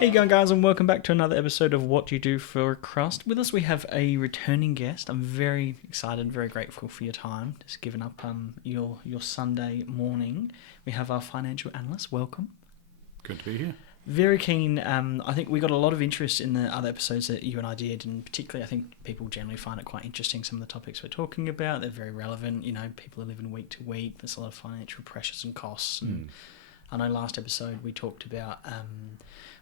Hey you going, guys, and welcome back to another episode of What You Do for a Crust. With us we have a returning guest. I'm very excited, very grateful for your time, just giving up your Sunday morning. We have our financial analyst. Welcome. Good to be here. Very keen. I think we got a lot of interest in the other episodes that you and I did, and particularly I think people generally find it quite interesting, some of the topics we're talking about. They're very relevant. You know, people are living week to week. There's a lot of financial pressures and costs. And I know last episode we talked about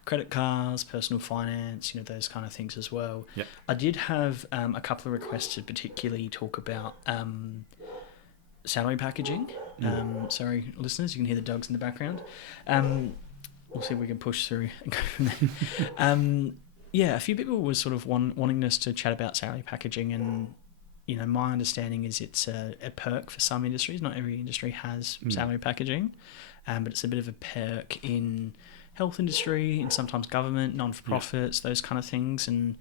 credit cards, personal finance, you know, those kind of things as well. Yep. I did have a couple of requests to particularly talk about salary packaging. Sorry, listeners, you can hear the dogs in the background. We'll see if we can push through and go from there. Yeah, a few people were sort of wanting us to chat about salary packaging, and you know, my understanding is it's a perk for some industries. Not every industry has salary packaging, but it's a bit of a perk in health industry and sometimes government, non-for-profits, those kind of things. And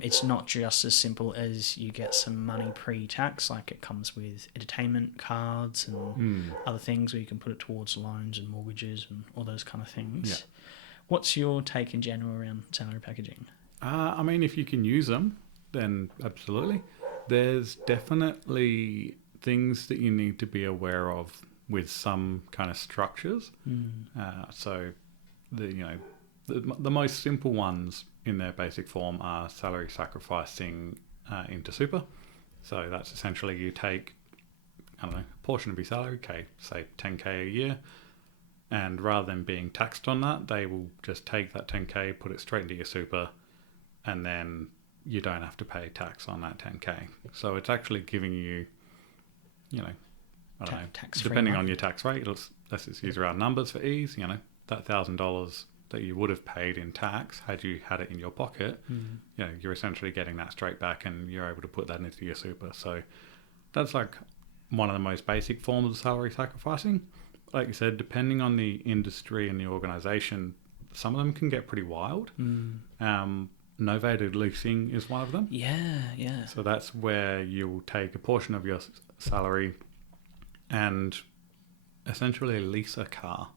it's not just as simple as you get some money pre-tax, like it comes with entertainment cards and other things where you can put it towards loans and mortgages and all those kind of things. Yeah. What's your take in general around salary packaging? I mean, if you can use them, then absolutely. There's definitely things that you need to be aware of with some kind of structures. So the most simple ones in their basic form are salary sacrificing into super. So that's essentially you take, I don't know, a portion of your salary, say 10K a year, and rather than being taxed on that, they will just take that 10K, put it straight into your super, and then you don't have to pay tax on that 10K. So it's actually giving you, you know, I don't know, depending on your tax rate, let's just use round numbers for ease, you know, that $1,000 that you would have paid in tax had you had it in your pocket, you know, you're essentially getting that straight back and you're able to put that into your super. So that's like one of the most basic forms of salary sacrificing. Like you said, depending on the industry and the organisation, some of them can get pretty wild. Novated leasing is one of them. Yeah. So that's where you'll take a portion of your salary and essentially lease a car.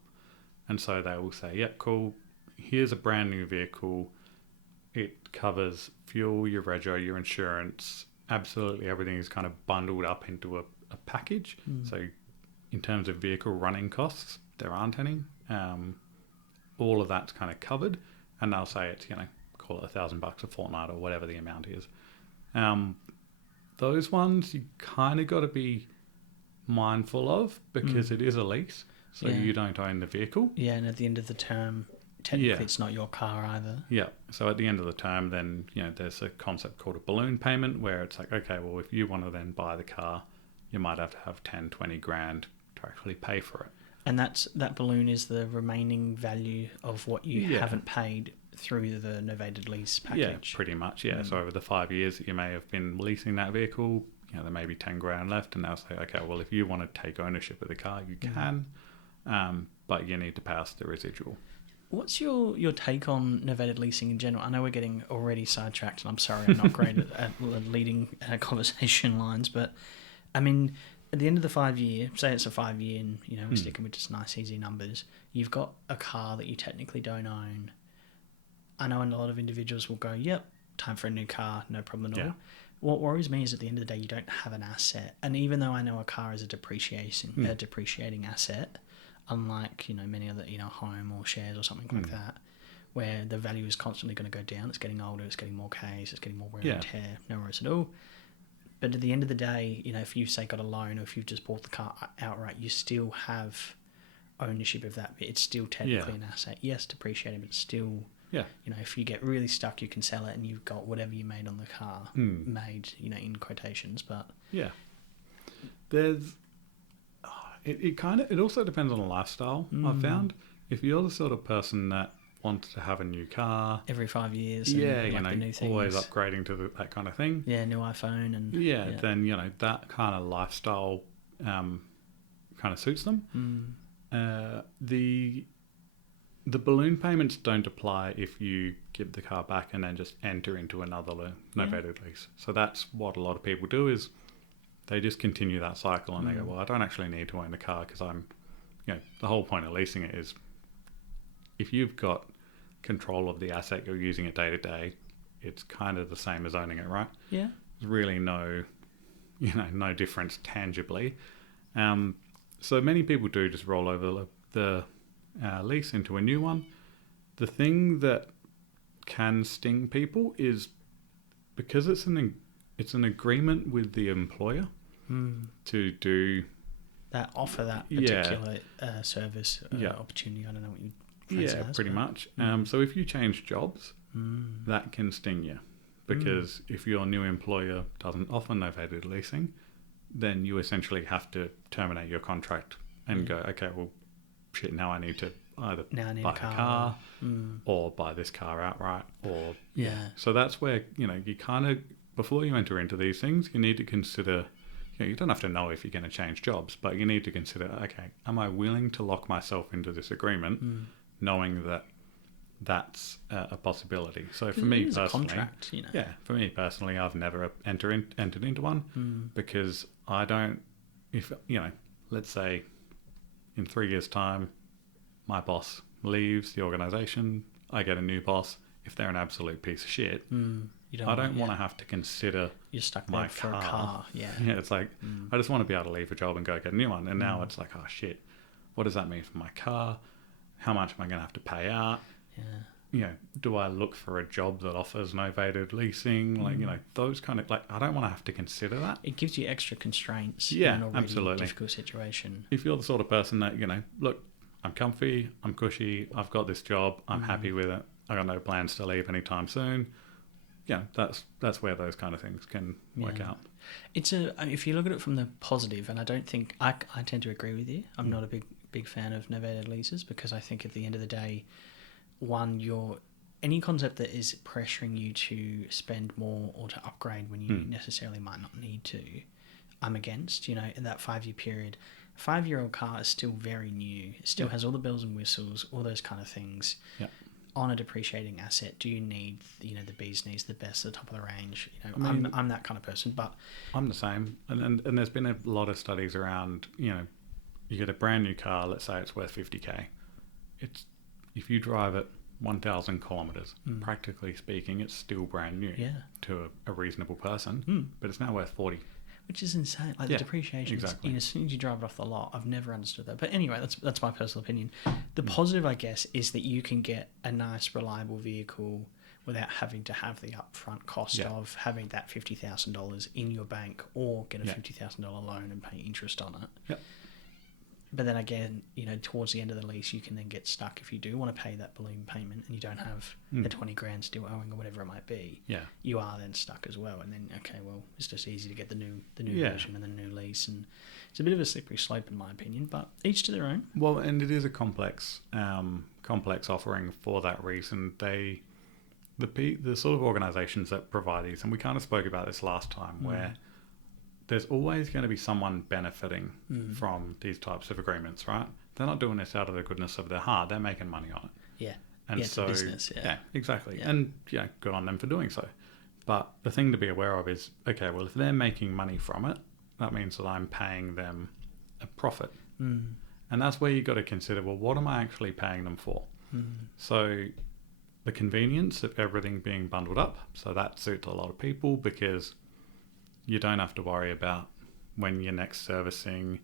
And so they will say, yep, cool, here's a brand new vehicle. It covers fuel, your rego, your insurance. Absolutely everything is kind of bundled up into a package. So in terms of vehicle running costs, there aren't any. All of that's kind of covered. And they'll say it's, you know, call it $1,000 a fortnight or whatever the amount is. Those ones you kind of got to be mindful of because it is a lease. So you don't own the vehicle. Yeah, and at the end of the term, technically it's not your car either. Yeah, so at the end of the term, then, you know, there's a concept called a balloon payment where it's like, okay, well, if you want to then buy the car, you might have to have 10, 20 grand to actually pay for it. And that balloon is the remaining value of what you haven't paid through the novated lease package. Yeah, pretty much, yeah. So over the 5 years that you may have been leasing that vehicle, you know, there may be 10 grand left, and they'll say, okay, well, if you want to take ownership of the car, you can. But you need to pay us the residual. What's your take on novated leasing in general? I know we're getting already sidetracked, and I'm sorry, I'm not great at leading conversation lines, but I mean, at the end of the 5 year, say it's a 5 year, and you know we're sticking with just nice easy numbers. You've got a car that you technically don't own. I know a lot of individuals will go, "Yep, time for a new car, no problem at all." What worries me is at the end of the day, you don't have an asset, and even though I know a car is a depreciating asset. Unlike, you know, many other, you know, home or shares or something like that, where the value is constantly going to go down. It's getting older, it's getting more Ks, it's getting more wear and tear, no worries at all. But at the end of the day, you know, if you say got a loan or if you've just bought the car outright, you still have ownership of that. It's still technically an asset. Yes, depreciating, but still, you know, if you get really stuck, you can sell it and you've got whatever you made on the car made, you know, in quotations. But there's... It also depends on the lifestyle, I've found. If you're the sort of person that wants to have a new car... every 5 years. You like know, the new things. always upgrading to that kind of thing. Yeah, new iPhone. And then, you know, that kind of lifestyle kind of suits them. The balloon payments don't apply if you give the car back and then just enter into another novated lease. So that's what a lot of people do is... they just continue that cycle and they go, well, I don't actually need to own the car because I'm, you know, the whole point of leasing it is if you've got control of the asset, you're using it day to day. It's kind of the same as owning it, right? Yeah. There's really no difference tangibly. So many people do just roll over the lease into a new one. The thing that can sting people is because it's an agreement with the employer to do that offer that particular service opportunity. I don't know what you phrase it as, pretty much. So if you change jobs, that can sting you because if your new employer doesn't offer novated leasing, then you essentially have to terminate your contract and go, okay, well, shit, now I need to either buy a car or buy this car outright or so that's where you kind of, before you enter into these things, you need to consider, you don't have to know if you're going to change jobs, but you need to consider, okay, am I willing to lock myself into this agreement knowing that that's a possibility? So for me personally, contract, for me personally, I've never entered into one because I don't, if let's say in 3 years time my boss leaves the organization, I get a new boss. If they're an absolute piece of shit, I don't want to have to consider you're stuck my there for a car. It's like I just want to be able to leave a job and go get a new one. And now it's like, oh shit, what does that mean for my car? How much am I going to have to pay out? Do I look for a job that offers novated leasing? Like, those kind of, like, I don't want to have to consider that. It gives you extra constraints in an already difficult situation. If you're the sort of person that, look, I'm comfy, I'm cushy, I've got this job, I'm happy with it, I got no plans to leave anytime soon. That's where those kind of things can work out. If you look at it from the positive, and I don't think, I tend to agree with you. I'm not a big fan of novated leases because I think at the end of the day, any concept that is pressuring you to spend more or to upgrade when you necessarily might not need to, I'm against. In that 5-year period, a 5-year-old car is still very new. It still has all the bells and whistles, all those kind of things. Yeah. On a depreciating asset, do you need the bee's knees, the best, the top of the range? I'm that kind of person, but I'm the same. And there's been a lot of studies around. You get a brand new car. Let's say it's worth 50K. If you drive it 1,000 kilometers, practically speaking, it's still brand new to a reasonable person. But it's now worth 40. Which is insane. Like the depreciation. Exactly. As soon as you drive it off the lot, I've never understood that. But anyway, that's my personal opinion. The positive, I guess, is that you can get a nice, reliable vehicle without having to have the upfront cost of having that $50,000 in your bank or get a $50,000 loan and pay interest on it. Yep. But then again, towards the end of the lease, you can then get stuck if you do want to pay that balloon payment and you don't have the 20 grand still owing or whatever it might be. Yeah, you are then stuck as well. And then it's just easy to get the new version and the new lease, and it's a bit of a slippery slope in my opinion. But each to their own. Well, and it is a complex offering for that reason. The sort of organisations that provide these, and we kind of spoke about this last time, where there's always going to be someone benefiting from these types of agreements, right? They're not doing this out of the goodness of their heart. They're making money on it. Yeah. And so, it's a business, exactly. Yeah. And, good on them for doing so. But the thing to be aware of is, okay, well, if they're making money from it, that means that I'm paying them a profit. And that's where you've got to consider, well, what am I actually paying them for? So the convenience of everything being bundled up, so that suits a lot of people because you don't have to worry about when you're next servicing.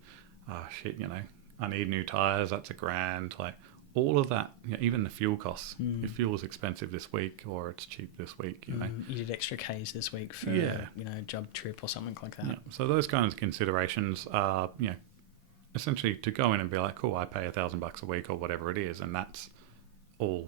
I need new tires. That's $1,000. Like all of that. Even the fuel costs. If fuel is expensive this week or it's cheap this week, you did extra Ks this week for a job trip or something like that. Yeah. So those kinds of considerations are essentially to go in and be like, cool, I pay $1,000 a week or whatever it is, and that's all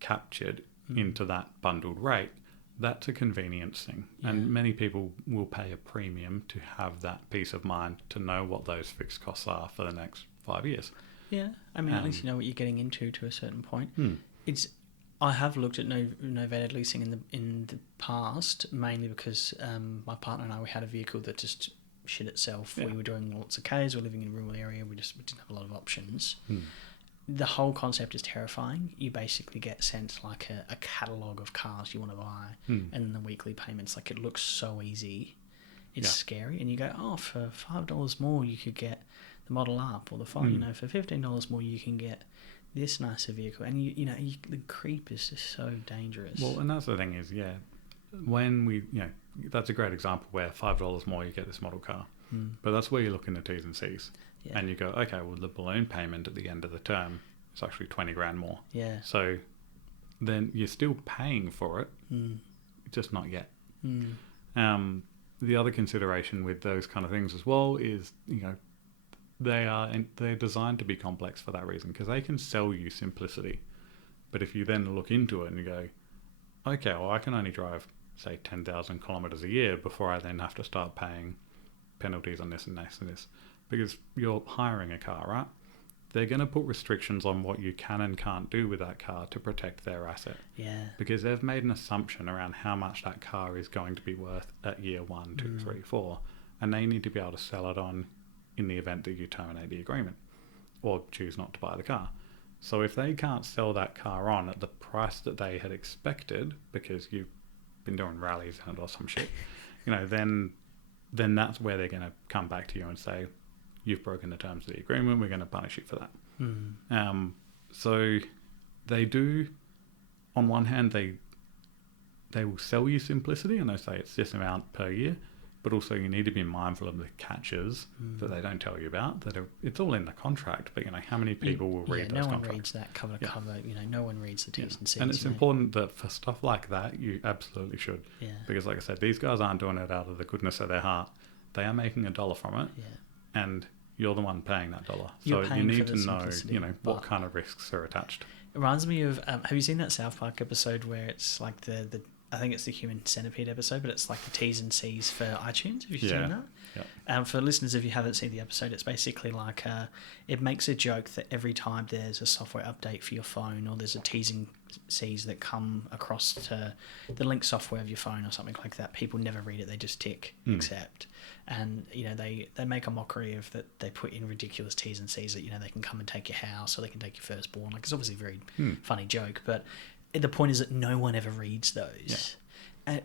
captured into that bundled rate. That's a convenience thing. And many people will pay a premium to have that peace of mind to know what those fixed costs are for the next 5 years. Yeah, I mean, at least you know what you're getting into to a certain point. I have looked at novated leasing in the past, mainly because my partner and I, we had a vehicle that just shit itself. We were doing lots of Ks, we're living in a rural area, we didn't have a lot of options. The whole concept is terrifying. You basically get sent like a catalogue of cars you want to buy and then the weekly payments. Like, it looks so easy. It's scary. And you go, for $5 more you could get the Model Up or the 5. You know, for $15 more, you can get this nicer vehicle, and the creep is just so dangerous. Well, and that's the thing is, when we, that's a great example where $5 more you get this model car, but that's where you look in the T's and C's, and you go, okay, well the balloon payment at the end of the term is actually 20 grand more. Yeah. So then you're still paying for it, just not yet. The other consideration with those kind of things as well is, they're designed to be complex for that reason, because they can sell you simplicity. But if you then look into it and you go, okay, well, I can only drive, say, 10,000 kilometers a year before I then have to start paying penalties on this and this and this, because you're hiring a car, right? They're going to put restrictions on what you can and can't do with that car to protect their asset. Yeah. Because they've made an assumption around how much that car is going to be worth at year 1, 2, 3, 4, and they need to be able to sell it on in the event that you terminate the agreement or choose not to buy the car. So if they can't sell that car on at the price that they had expected, because you've been doing rallies and or some shit, then that's where they're going to come back to you and say, you've broken the terms of the agreement, we're going to punish you for that. So they do, on one hand, they will sell you simplicity, and they say it's this amount per year, but also you need to be mindful of the catches that they don't tell you about. It's all in the contract, but how many people will read those contracts? No one reads that cover to cover. No one reads the T's and C's. And it's important that for stuff like that, you absolutely should. Yeah. Because like I said, these guys aren't doing it out of the goodness of their heart. They are making $1 from it. Yeah. And you're the one paying that $1. You're so you need to know, simplicity, what kind of risks are attached. It reminds me of, have you seen that South Park episode where it's like I think it's the Human Centipede episode, but it's like the T's and C's for iTunes. Have you seen that? Yeah. For listeners, if you haven't seen the episode, it's basically like it makes a joke that every time there's a software update for your phone, or there's a T's and C's that come across to the link software of your phone or something like that, people never read it. They just tick accept. And, they make a mockery of that. They put in ridiculous T's and C's that, they can come and take your house, or they can take your firstborn. Like, it's obviously a very funny joke, but the point is that no one ever reads those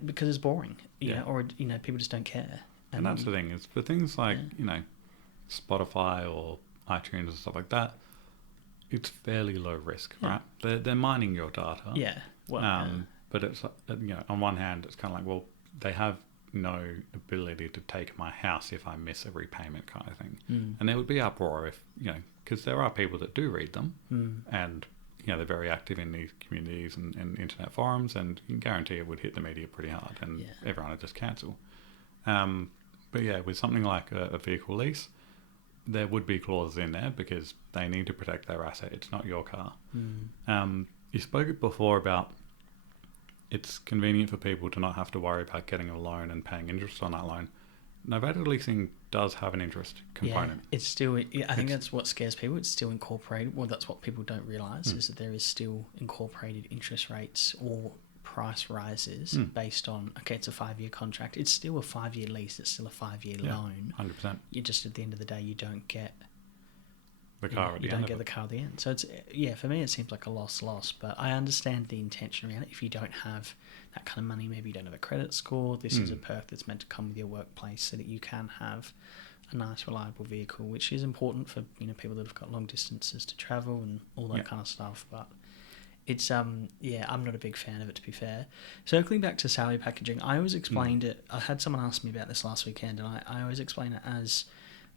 because it's boring, or people just don't care. And that's the thing is, for things like Spotify or iTunes and stuff like that, it's fairly low risk, right? They're mining your data. Yeah. Well, but it's on one hand, it's kind of like, well, they have no ability to take my house if I miss a repayment kind of thing, and there would be uproar if because there are people that do read them, and they're very active in these communities and internet forums, and you can guarantee it would hit the media pretty hard, and everyone would just cancel. But with something like a vehicle lease, there would be clauses in there because they need to protect their asset. It's not your car. You spoke before about it's convenient for people to not have to worry about getting a loan and paying interest on that loan. Novated leasing does have an interest component. It's still, I think that's what scares people. It's still incorporated. Well, that's what people don't realise is that there is still incorporated interest rates or price rises based on, okay, it's a 5-year contract. It's still a 5-year lease. It's still a 5-year loan. 100%. You just, at the end of the day, you don't get the car at the end. You don't get the car at the end. So it's, for me, it seems like a loss, but I understand the intention around it. If you don't have that kind of money, maybe you don't have a credit score, this is a perk that's meant to come with your workplace so that you can have a nice, reliable vehicle, which is important for people that have got long distances to travel and all that kind of stuff. But it's I'm not a big fan of it, to be fair. Circling back to salary packaging, I always explained it. I had someone ask me about this last weekend, and I always explain it as,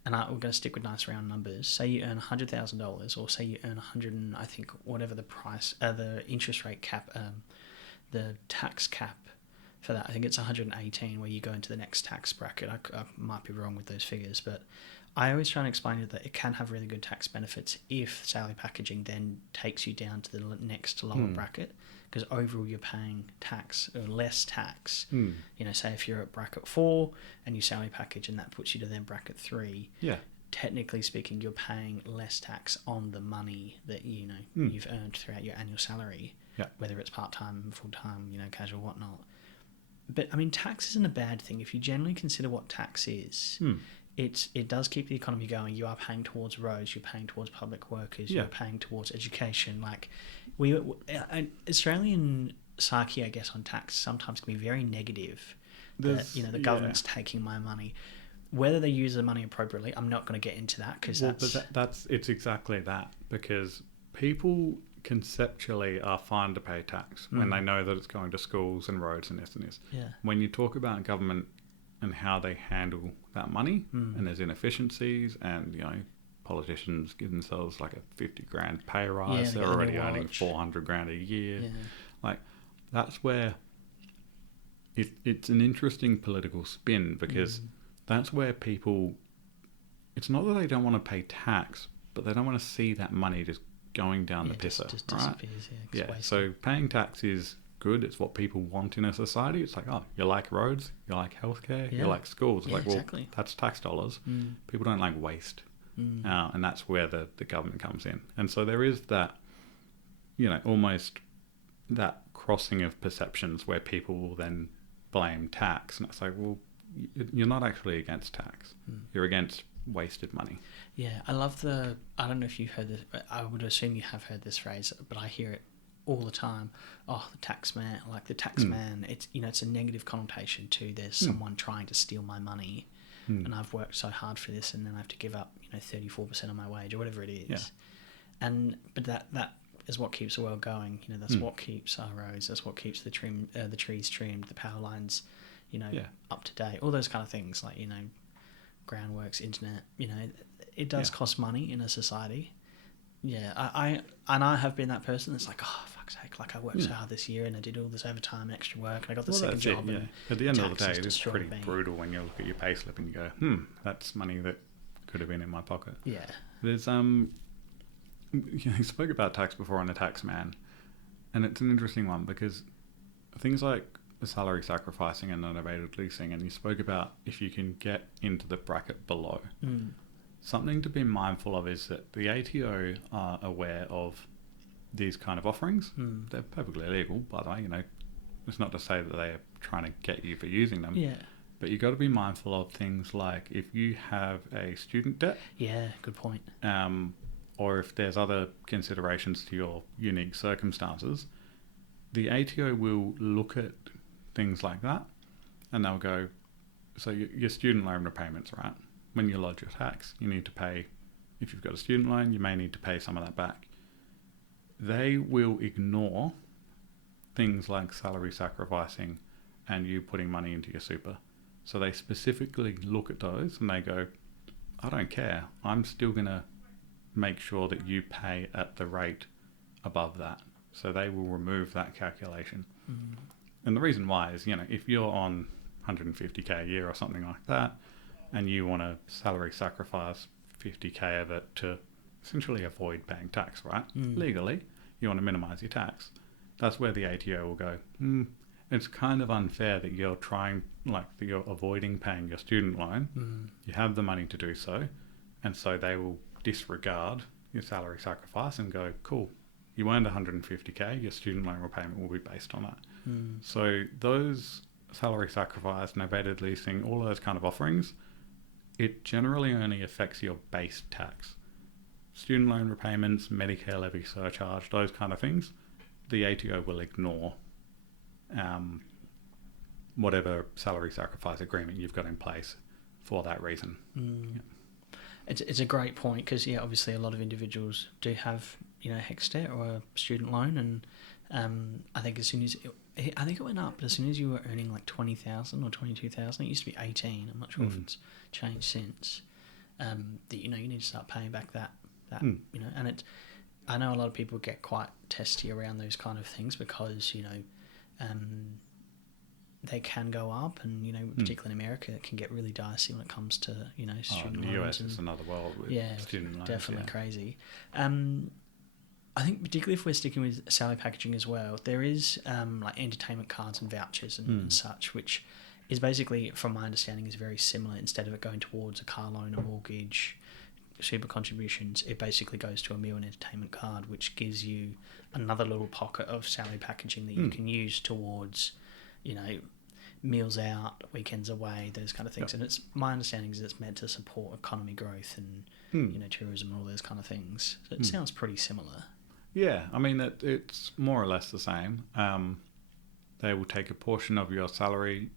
and we're going to stick with nice round numbers. Say you earn $100,000, or say you earn 100, and I think whatever the price, the interest rate cap, the tax cap for that, I think it's 118 where you go into the next tax bracket. I might be wrong with those figures, but I always try and explain it that it can have really good tax benefits if salary packaging then takes you down to the next lower bracket, because overall you're paying tax or less tax. Say if you're at bracket 4 and you salary package and that puts you to then bracket 3. Technically speaking, you're paying less tax on the money that you've earned throughout your annual salary, whether it's part-time, full-time, casual, whatnot. But I mean, tax isn't a bad thing if you generally consider what tax is. It does keep the economy going. You are paying towards roads, you're paying towards public workers, you're paying towards education. Like Australian psyche, I guess, on tax sometimes can be very negative. That the government's taking my money. whether they use the money appropriately, I'm not going to get into that because it's exactly that, because people conceptually are fine to pay tax when they know that it's going to schools and roads and this and this. Yeah. When you talk about government and how they handle that money, and there's inefficiencies, and politicians give themselves like a 50 grand pay rise, they're already earning 400 grand a year. Yeah. Like, that's where it's an interesting political spin, because that's where people, it's not that they don't want to pay tax, but they don't want to see that money just going down the pisser, just right? disappears, So paying tax is good. It's what people want in a society. It's like, oh, you like roads, you like healthcare, you like schools. Yeah, like, well, exactly. that's tax dollars. People don't like waste. And that's where the government comes in. And so there is that, almost that crossing of perceptions where people will then blame tax. And it's like, well, you're not actually against tax. You're against wasted money. Yeah, I love I don't know if you've heard this, but I would assume you have heard this phrase, but I hear it all the time. Oh, the tax man, like the tax man, it's, it's a negative connotation to there's someone trying to steal my money, and I've worked so hard for this, and then I have to give up, 34% of my wage or whatever it is. But that is what keeps the world going. That's what keeps our roads, that's what keeps the trees trimmed, the power lines, up to date, all those kind of things, like, groundworks, internet, it does cost money in a society. Yeah, I have been that person that's like, oh, fuck's sake, like I worked so hard this year and I did all this overtime and extra work and I got the second job. And at the end of the day, it's pretty brutal when you look at your payslip and you go, that's money that could have been in my pocket. Yeah. There's you spoke about tax before on the tax man, and it's an interesting one because things like the salary sacrificing and novated leasing, and you spoke about if you can get into the bracket below. Something to be mindful of is that the ATO are aware of these kind of offerings. They're perfectly legal, by the way. It's not to say that they're trying to get you for using them. Yeah. But you've got to be mindful of things like if you have a student debt. Yeah, good point. Or if there's other considerations to your unique circumstances, the ATO will look at things like that, and they'll go, so your student loan repayments, right? When you lodge your tax, you need to pay, if you've got a student loan, you may need to pay some of that back. They will ignore things like salary sacrificing and you putting money into your super. So they specifically look at those and they go, I don't care. I'm still going to make sure that you pay at the rate above that. So they will remove that calculation. And the reason why is, if you're on 150k a year or something like that, and you want to salary sacrifice 50k of it to essentially avoid paying tax, right? Legally, you want to minimize your tax. That's where the ATO will go, it's kind of unfair that you're you're avoiding paying your student loan. You have the money to do so. And so they will disregard your salary sacrifice and go, cool, you earned 150k, your student loan repayment will be based on that. So those salary sacrifice, novated leasing, all those kind of offerings, it generally only affects your base tax. Student loan repayments, Medicare levy surcharge, those kind of things, the ATO will ignore whatever salary sacrifice agreement you've got in place for that reason. It's a great point because, obviously a lot of individuals do have, HECS debt or a student loan, and I think as soon as it went up, but as soon as you were earning like 20,000 or 22,000, it used to be 18. I'm not sure if it's changed since. That you need to start paying back that and I know a lot of people get quite testy around those kind of things because they can go up, and particularly in America, it can get really dicey when it comes to student loans. In the US, it's another world with student loans. Definitely crazy. I think particularly if we're sticking with salary packaging as well, there is like entertainment cards and vouchers and such, which is basically, from my understanding, is very similar. Instead of it going towards a car loan, a mortgage, super contributions, it basically goes to a meal and entertainment card, which gives you another little pocket of salary packaging that you can use towards, meals out, weekends away, those kind of things. And it's my understanding is it's meant to support economy growth and tourism and all those kind of things. So it sounds pretty similar. Yeah, I mean, it's more or less the same. They will take a portion of your salary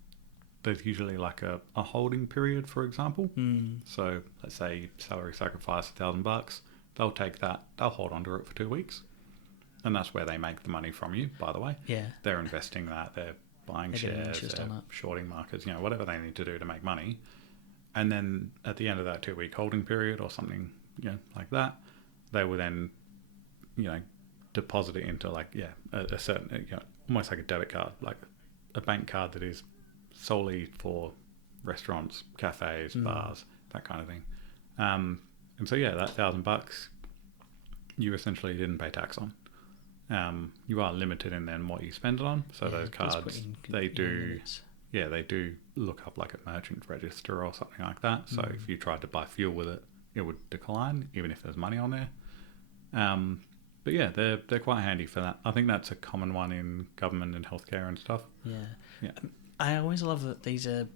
there's usually like a holding period, for example. Mm. So let's say salary sacrifice $1,000, they'll take that, they'll hold onto it for 2 weeks, and that's where they make the money from you. By the way, Yeah. they're investing that, they're buying They're getting shares, interest they're on it. shorting markets, whatever they need to do to make money, and then at the end of that 2 week holding period or something, like that, they will then, deposit it into a certain, almost like a debit card, like a bank card that is solely for restaurants, cafes, bars, that kind of thing. And so that $1,000 you essentially didn't pay tax on. You are limited in then what you spend it on. So those cards, they do look up like a merchant register or something like that. So if you tried to buy fuel with it, it would decline even if there's money on there. But they're quite handy for that. I think that's a common one in government and healthcare and stuff. Yeah. I always love that these are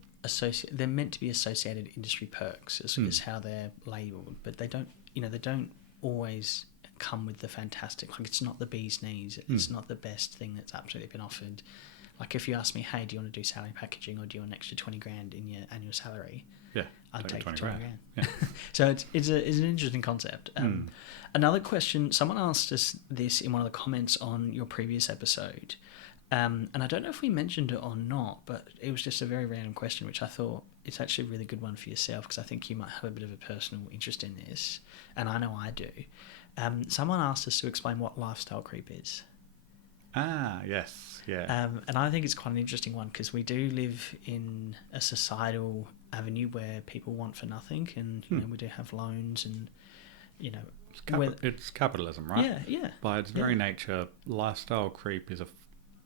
they're meant to be associated industry perks is how they're labelled, but they don't always come with the fantastic, like it's not the bee's knees, it's not the best thing that's absolutely been offered. Like if you ask me, hey, do you want to do salary packaging or do you want an extra 20 grand in your annual salary? Yeah, I'd take 20 grand. Yeah. So it's an interesting concept. Another question, someone asked us this in one of the comments on your previous episode, and I don't know if we mentioned it or not, but it was just a very random question, which I thought it's actually a really good one for yourself because I think you might have a bit of a personal interest in this, and I know I do. Someone asked us to explain what lifestyle creep is. Ah, yes, yeah. And I think it's quite an interesting one because we do live in a societal avenue where people want for nothing, and we do have loans, and it's capitalism, right? Yeah. By its very nature, lifestyle creep is a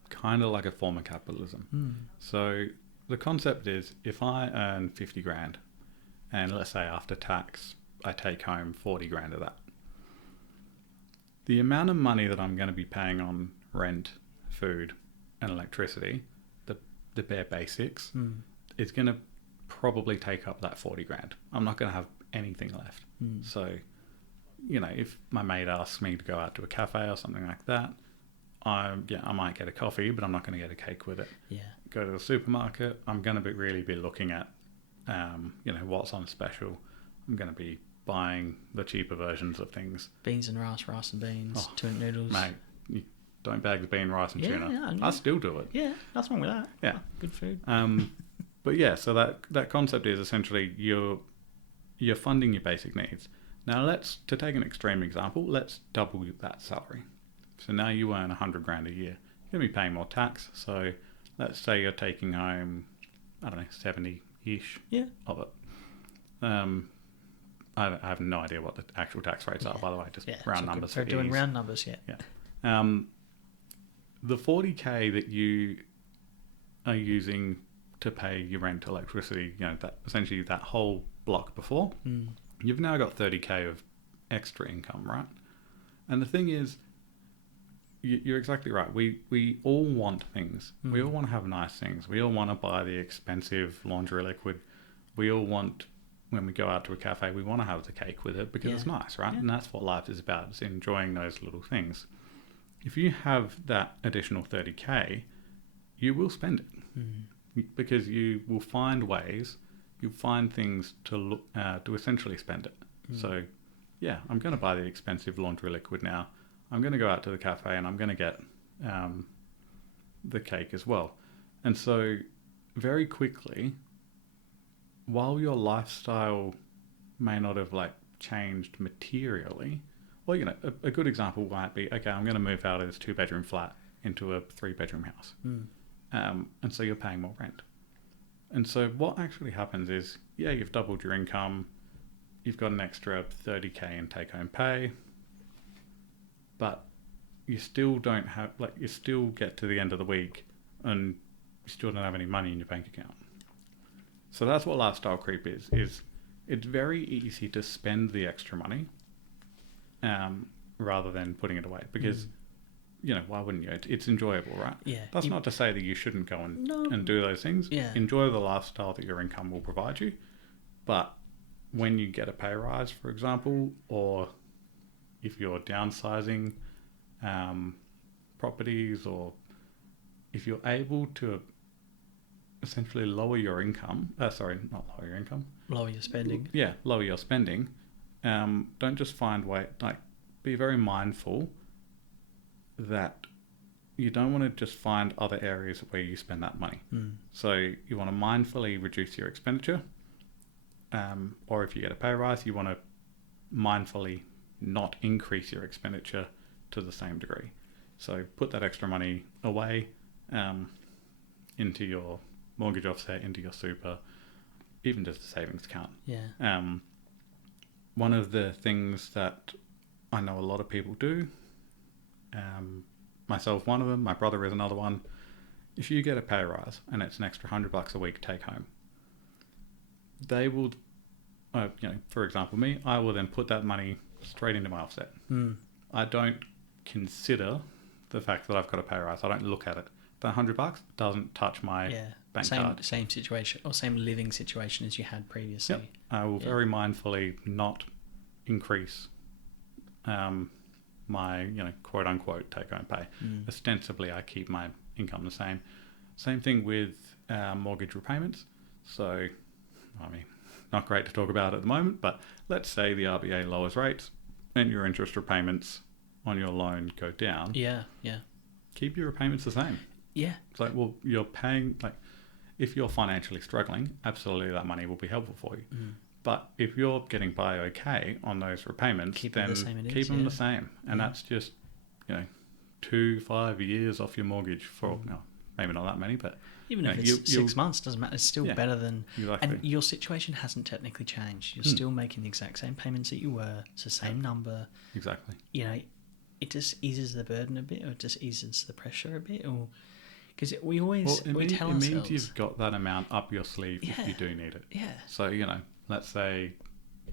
kind of like a form of capitalism. So the concept is if I earn 50 grand, and let's say after tax I take home 40 grand of that, the amount of money that I'm going to be paying on rent, food, and electricity, the bare basics, is going to probably take up that 40 grand. I'm not going to have anything left. So, if my mate asks me to go out to a cafe or something like that, I might get a coffee, but I'm not going to get a cake with it. Yeah. Go to the supermarket, I'm going to really be looking at, what's on special. I'm going to be buying the cheaper versions of things. Beans and rice and beans, tuna noodles. Mate, you don't bag the bean, rice and tuna. Yeah, I still do it. Yeah, nothing wrong with that. Yeah. Good food. But so that concept is essentially you're funding your basic needs. Now to take an extreme example, let's double that salary. So now you earn 100 grand a year. You're going to be paying more tax. So let's say you're taking home, 70-ish of it. I have no idea what the actual tax rates are, by the way, just round numbers. They're doing round numbers, Yeah. The 40k that you are using to pay your rent, electricity, that essentially that whole block before, you've now got 30k of extra income, right? And the thing is, you're exactly right. We all want things. We all want to have nice things. We all want to buy the expensive laundry liquid. We all want, when we go out to a cafe, we want to have the cake with it because it's nice, right? And that's what life is about. It's enjoying those little things. If you have that additional 30k, you will spend it because you will find ways, you'll find things to essentially spend it. So, I'm going to buy the expensive laundry liquid now. I'm going to go out to the cafe and I'm going to get the cake as well. And so, very quickly, while your lifestyle may not have changed materially, well, a good example might be, okay, I'm going to move out of this 2-bedroom flat into a 3-bedroom house. And so you're paying more rent. And so what actually happens is, you've doubled your income, you've got an extra 30k in take-home pay, but you still don't have, you still get to the end of the week and you still don't have any money in your bank account. So that's what lifestyle creep is it's very easy to spend the extra money rather than putting it away because, why wouldn't you? It's enjoyable, right? Yeah. That's not to say that you shouldn't go and do those things. Yeah. Enjoy the lifestyle that your income will provide you. But when you get a pay rise, for example, or if you're downsizing properties, or if you're able to essentially lower your income. Sorry, not lower your income. Lower your spending. Yeah, lower your spending. Don't just find be very mindful that you don't want to just find other areas where you spend that money. So you want to mindfully reduce your expenditure, or if you get a pay rise, you want to mindfully not increase your expenditure to the same degree. So put that extra money away into your mortgage offset, into your super, even just a savings account. Yeah. One of the things that I know a lot of people do, myself one of them, my brother is another one. If you get a pay rise and it's an extra $100 a week take home, they will, for example, me, I will then put that money straight into my offset. I don't consider the fact that I've got a pay rise. I don't look at it. That $100 doesn't touch my bank card. Same situation or same living situation as you had previously. Yep. I will very mindfully not increase my quote unquote take home pay. Ostensibly, I keep my income the same. Same thing with mortgage repayments. So, I mean, not great to talk about at the moment, but let's say the RBA lowers rates and your interest repayments on your loan go down. Yeah. Keep your repayments the same. Yeah. It's like, well, you're paying, if you're financially struggling, absolutely that money will be helpful for you. But if you're getting by okay on those repayments, keep them the same. And that's just, 2-5 years off your mortgage for, maybe not that many, but... Even if it's 6 months, doesn't matter. It's still better than... Exactly. And your situation hasn't technically changed. You're still making the exact same payments that you were. It's the same number. Exactly. It just eases the burden a bit, or it just eases the pressure a bit, or... Because we always... tell ourselves... It means you've got that amount up your sleeve if you do need it. Yeah. So, let's say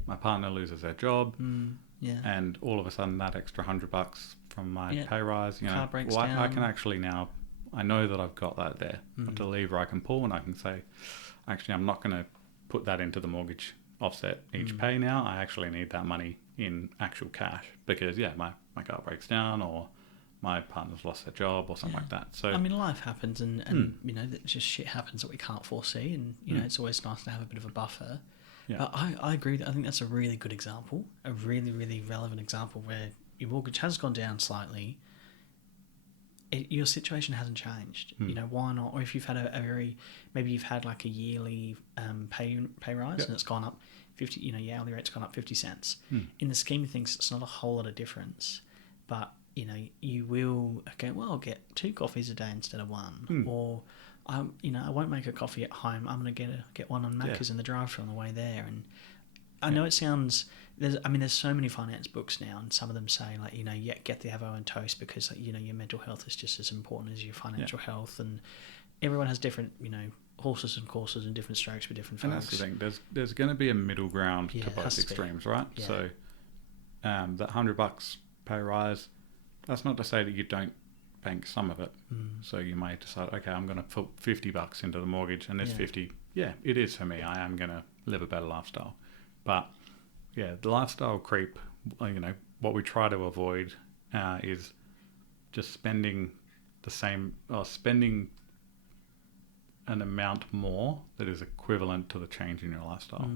my partner loses their job, and all of a sudden that extra $100 from my pay rise, car breaks down. I can actually now, I know that I've got that there. I've got a lever I can pull, and I can say, actually, I'm not going to put that into the mortgage offset each pay now. I actually need that money in actual cash because, my car breaks down or my partner's lost their job or something like that. So I mean, life happens, and just shit happens that we can't foresee, and it's always nice to have a bit of a buffer. Yeah. But I agree. I think that's a really good example, a really, really relevant example where your mortgage has gone down slightly. Your situation hasn't changed. Why not? Or if you've had maybe you've had like a yearly pay rise and it's gone up 50. Your hourly rate's gone up 50 cents. In the scheme of things, it's not a whole lot of difference, but you will I'll get 2 coffees a day instead of 1, or I won't make a coffee at home. I'm going to get one on Macca's in the drive-thru on the way there. And I know it sounds... There's so many finance books now, and some of them say, get the avo and toast because, your mental health is just as important as your financial health. And everyone has different, horses and courses and different strokes for different folks. And that's the thing. There's going to be a middle ground to both extremes, right? Yeah. So that $100 pay rise, that's not to say that you don't bank some of it. So you may decide, okay, I'm going to put $50 into the mortgage, and this 50, it is for me. I am going to live a better lifestyle. But the lifestyle creep, what we try to avoid is just spending the same, or spending an amount more that is equivalent to the change in your lifestyle.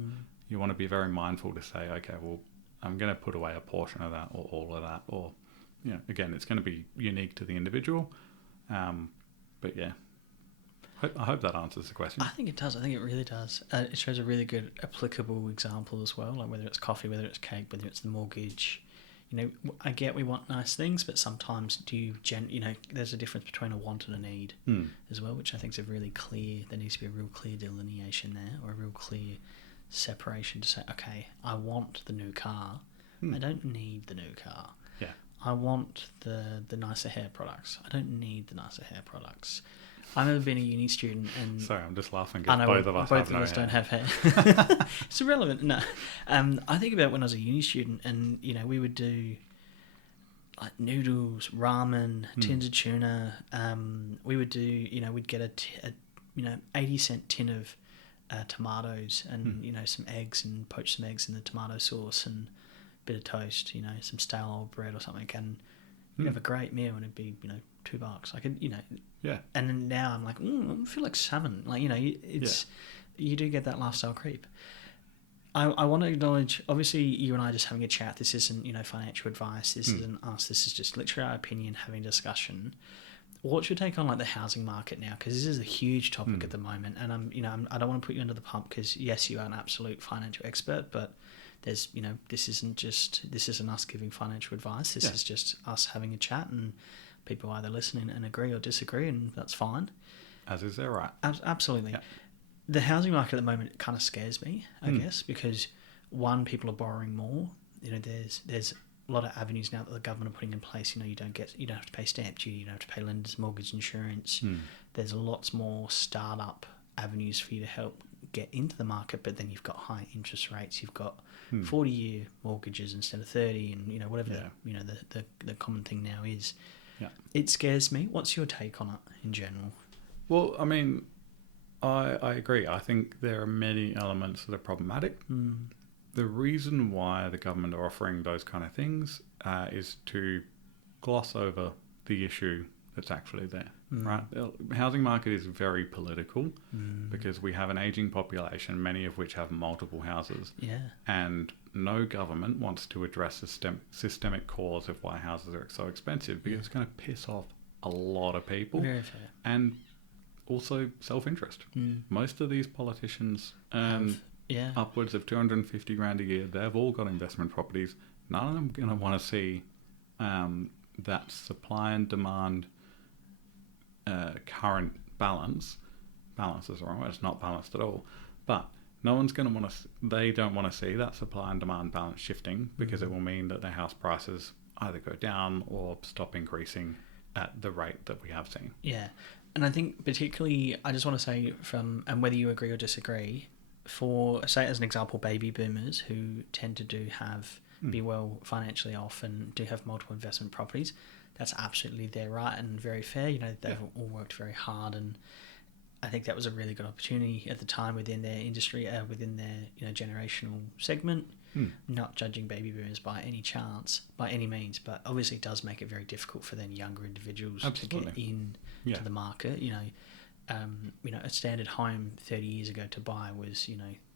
You want to be very mindful to say, okay, well, I'm going to put away a portion of that or all of that, or again, it's going to be unique to the individual. But I hope that answers the question. I think it does. I think it really does. It shows a really good applicable example as well, like whether it's coffee, whether it's cake, whether it's the mortgage. I get we want nice things, but sometimes there's a difference between a want and a need as well, which I think is there needs to be a real clear delineation there, or a real clear separation to say, okay, I want the new car. I don't need the new car. Yeah. I want the nicer hair products. I don't need the nicer hair products. I've never been a uni student, and sorry, I'm just laughing because both of us don't have hair. It's irrelevant. No, I think about when I was a uni student, and we would do like noodles, ramen, tins of tuna. We would do we'd get a 80-cent tin of tomatoes and some eggs, and poach some eggs in the tomato sauce and a bit of toast. Some stale old bread or something, and You'd have a great meal and it'd be, $2. I could, Yeah. and then now I'm like, I feel like salmon. Like, you do get that lifestyle creep. I want to acknowledge, obviously, you and I are just having a chat. This isn't, financial advice. This isn't us. This is just literally our opinion, having a discussion. What's your take on like the housing market now? Because this is a huge topic at the moment, and I don't want to put you under the pump because yes, you are an absolute financial expert, but there's, this isn't us giving financial advice. This is just us having a chat, and people either listen and agree or disagree, and that's fine. As is their right. Absolutely. Yeah. The housing market at the moment kind of scares me, I guess, because one, people are borrowing more. There's a lot of avenues now that the government are putting in place. You don't have to pay stamp duty, you don't have to pay lenders' mortgage insurance. There's lots more startup avenues for you to help get into the market, but then you've got high interest rates. You've got 40-year mortgages instead of 30, and whatever the common thing now is. Yeah. It scares me. What's your take on it in general? Well, I mean, I agree. I think there are many elements that are problematic. The reason why the government are offering those kind of things is to gloss over the issue that's actually there, right? The housing market is very political because we have an aging population, many of which have multiple houses. Yeah. And no government wants to address the systemic cause of why houses are so expensive because it's going to piss off a lot of people. Very fair. And also self-interest. Most of these politicians earn upwards of 250 grand a year. They've all got investment properties. None of them are going to want to see that supply and demand current balance is the wrong word, it's not balanced at all, but no one's going to want to, they don't want to see that supply and demand balance shifting because it will mean that their house prices either go down or stop increasing at the rate that we have seen. Yeah. And I think particularly, I just want to say and whether you agree or disagree, for, say as an example, baby boomers who tend to be well financially off and do have multiple investment properties, that's absolutely their right and very fair. They've all worked very hard, and I think that was a really good opportunity at the time within their industry, within their generational segment. Not judging baby boomers by any means, but obviously it does make it very difficult for then younger individuals to get in to the market. A standard home 30 years ago to buy was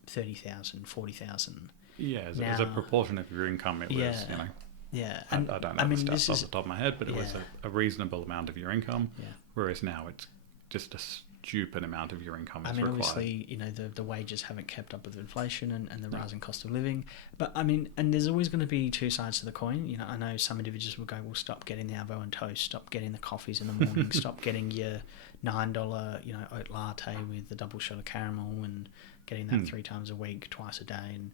30,000, 40,000. Yeah, as a proportion of your income, it was Yeah, and I don't know the stats off the top of my head, but it was a reasonable amount of your income. Yeah. Whereas now it's just a stupid amount of your income is required. Obviously, the wages haven't kept up with inflation and the rising cost of living. But and there's always going to be two sides to the coin. I know some individuals will go, well, stop getting the avo and toast, stop getting the coffees in the morning, stop getting your $9, oat latte with the double shot of caramel and getting that 3 times a week, twice a day. And,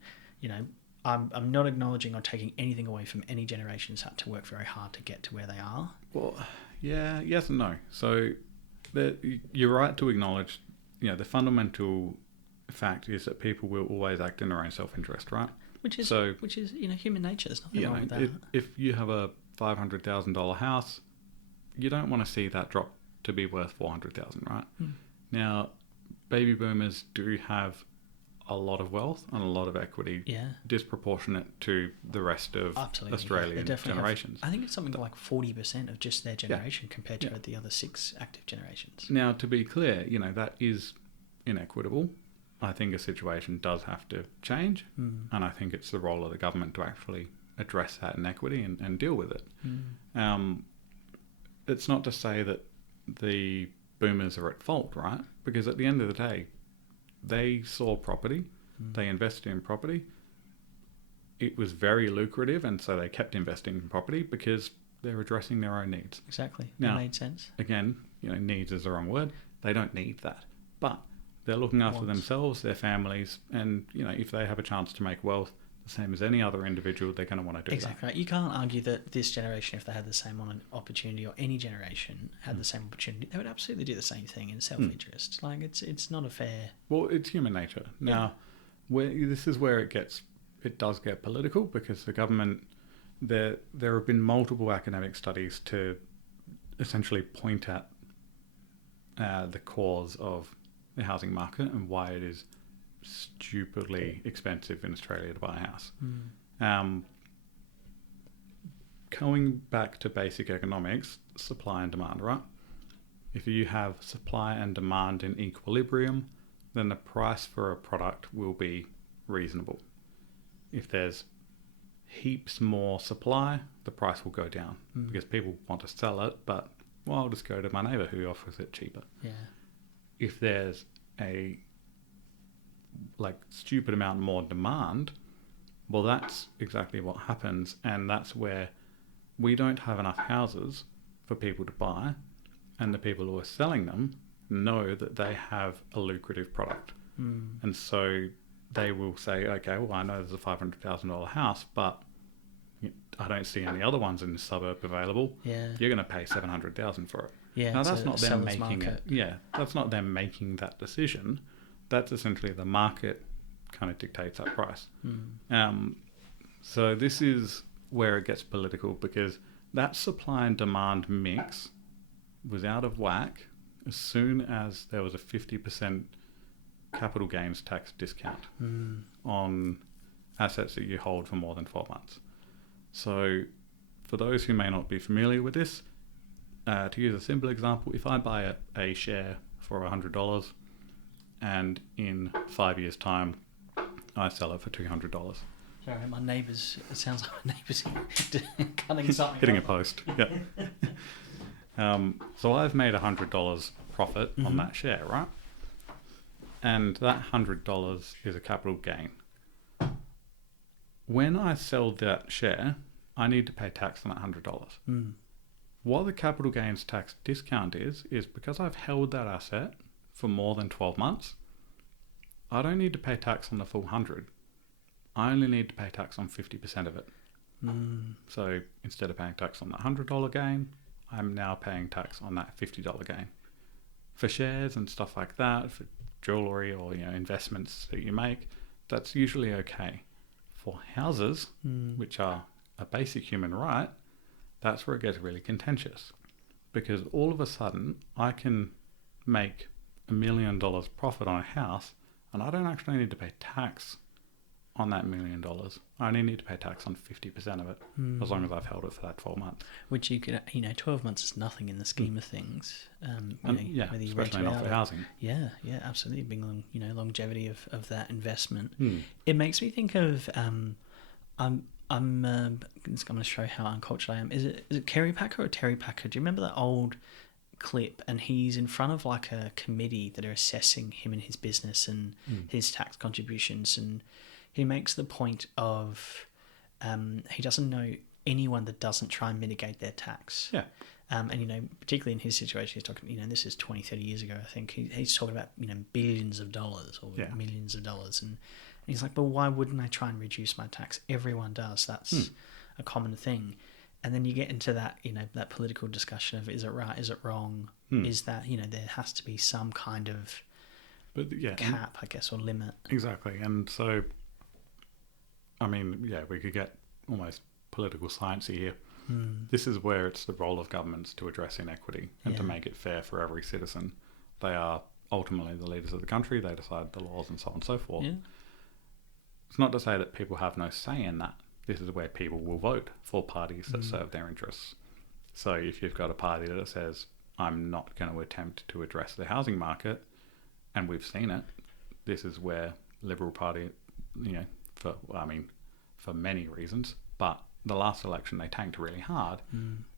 I'm not acknowledging or taking anything away from any generations had to work very hard to get to where they are. Well, yeah, yes and no. So you're right to acknowledge, the fundamental fact is that people will always act in their own self-interest, right? Which is human nature. There's nothing wrong with that. If you have a $500,000 house, you don't want to see that drop to be worth $400,000, right? Now, baby boomers do have a lot of wealth and a lot of equity, disproportionate to the rest of Australian generations. I think it's something like 40% of just their generation compared to the other 6 active generations. Now, to be clear, that is inequitable. I think a situation does have to change, and I think it's the role of the government to actually address that inequity and deal with it. It's not to say that the boomers are at fault, right? Because at the end of the day, they saw property, they invested in property. It was very lucrative, and so they kept investing in property because they're addressing their own needs. Exactly. Now, it made sense. Again, needs is the wrong word. They don't need that. But they're looking after themselves, their families, and, if they have a chance to make wealth, the same as any other individual, they're going to want to do exactly that. Right. You can't argue that this generation, if they had the same opportunity, or any generation had the same opportunity, they would absolutely do the same thing in self-interest. Like, it's not a fair... Well, it's human nature. Now, this is where it does get political, because the government, there have been multiple academic studies to essentially point at the cause of the housing market and why it is stupidly expensive in Australia to buy a house. going back to basic economics, supply and demand, right? If you have supply and demand in equilibrium, then the price for a product will be reasonable. If there's heaps more supply, the price will go down because people want to sell it, but well, I'll just go to my neighbor who offers it cheaper. Yeah. If there's a stupid amount more demand, well, that's exactly what happens, and that's where we don't have enough houses for people to buy, and the people who are selling them know that they have a lucrative product. And so they will say, okay, well, I know there's a $500,000 house, but I don't see any other ones in the suburb available. Yeah. You're going to pay $700,000 for it. Yeah. Now, that's not them making market. it. Yeah, that's not them making that decision. That's essentially the market kind of dictates that price. So this is where it gets political, because that supply and demand mix was out of whack as soon as there was a 50% capital gains tax discount on assets that you hold for more than 12 months. So for those who may not be familiar with this, to use a simple example, if I buy a share for $100 and in 5 years' time I sell it for $200. Sorry, my neighbours, it sounds like my neighbours cutting something Hitting up. a post, yeah. So I've made $100 profit on that share, right? And that $100 is a capital gain. When I sell that share, I need to pay tax on that $100. What the capital gains tax discount is because I've held that asset for more than 12 months, I don't need to pay tax on the full 100. I only need to pay tax on 50% of it. So instead of paying tax on that $100 gain, I'm now paying tax on that $50 gain. For shares and stuff like that, for jewellery or investments that you make, that's usually okay. For houses, which are a basic human right, that's where it gets really contentious. Because all of a sudden, I can make $1 million profit on a house, and I don't actually need to pay tax on that $1 million. I only need to pay tax on 50% of it, as long as I've held it for that 12 months. Which you could, 12 months is nothing in the scheme of things. Yeah, whether you especially rent it not out for housing. Yeah, absolutely. Being longevity of that investment. It makes me think of I'm going to show how uncultured I am. Is it Kerry Packer or Terry Packer? Do you remember that old clip? And he's in front of like a committee that are assessing him and his business and his tax contributions, and he makes the point of he doesn't know anyone that doesn't try and mitigate their tax. Yeah. And particularly in his situation, he's talking, this is 20, 30 years ago, I think. He's talking about, billions of dollars or millions of dollars. And he's like, but why wouldn't I try and reduce my tax? Everyone does. That's a common thing. And then you get into that, that political discussion of, is it right? Is it wrong? Is that, there has to be some kind of cap, I guess, or limit. Exactly. And so, we could get almost political sciencey here. This is where it's the role of governments to address inequity and to make it fair for every citizen. They are ultimately the leaders of the country. They decide the laws and so on and so forth. Yeah. It's not to say that people have no say in that. This is where people will vote for parties that serve their interests. So if you've got a party that says, I'm not going to attempt to address the housing market, and we've seen it, this is where Liberal Party, for many reasons, but the last election they tanked really hard.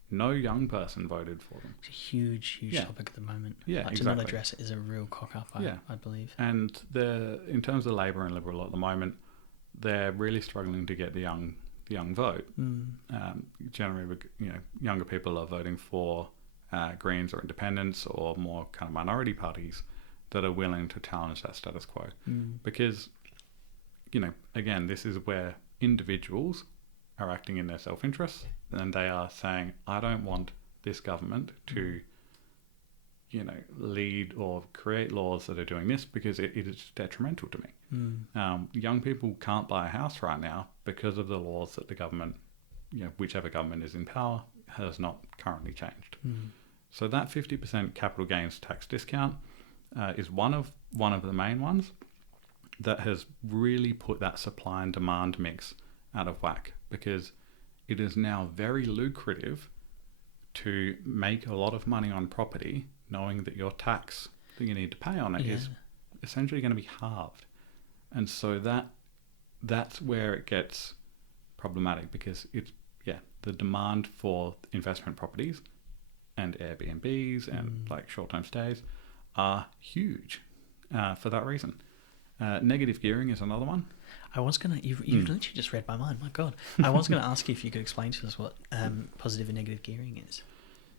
No young person voted for them. It's a huge topic at the moment. Yeah, exactly. To not address it is a real cock-up, I believe. And in terms of Labor and Liberal at the moment, they're really struggling to get the young vote. Generally, younger people are voting for Greens or Independents or more kind of minority parties that are willing to challenge that status quo. Because, again, this is where individuals are acting in their self-interest, and they are saying, I don't want this government to, lead or create laws that are doing this because it is detrimental to me. Young people can't buy a house right now because of the laws that the government, whichever government is in power, has not currently changed. So that 50% capital gains tax discount is one of the main ones that has really put that supply and demand mix out of whack, because it is now very lucrative to make a lot of money on property, knowing that your tax that you need to pay on it is essentially going to be halved. And so that's where it gets problematic, because it's the demand for investment properties and Airbnbs and like short-term stays are huge for that reason. Negative gearing is another one. I was gonna. You literally just read my mind. My God, I was gonna ask you if you could explain to us what positive and negative gearing is.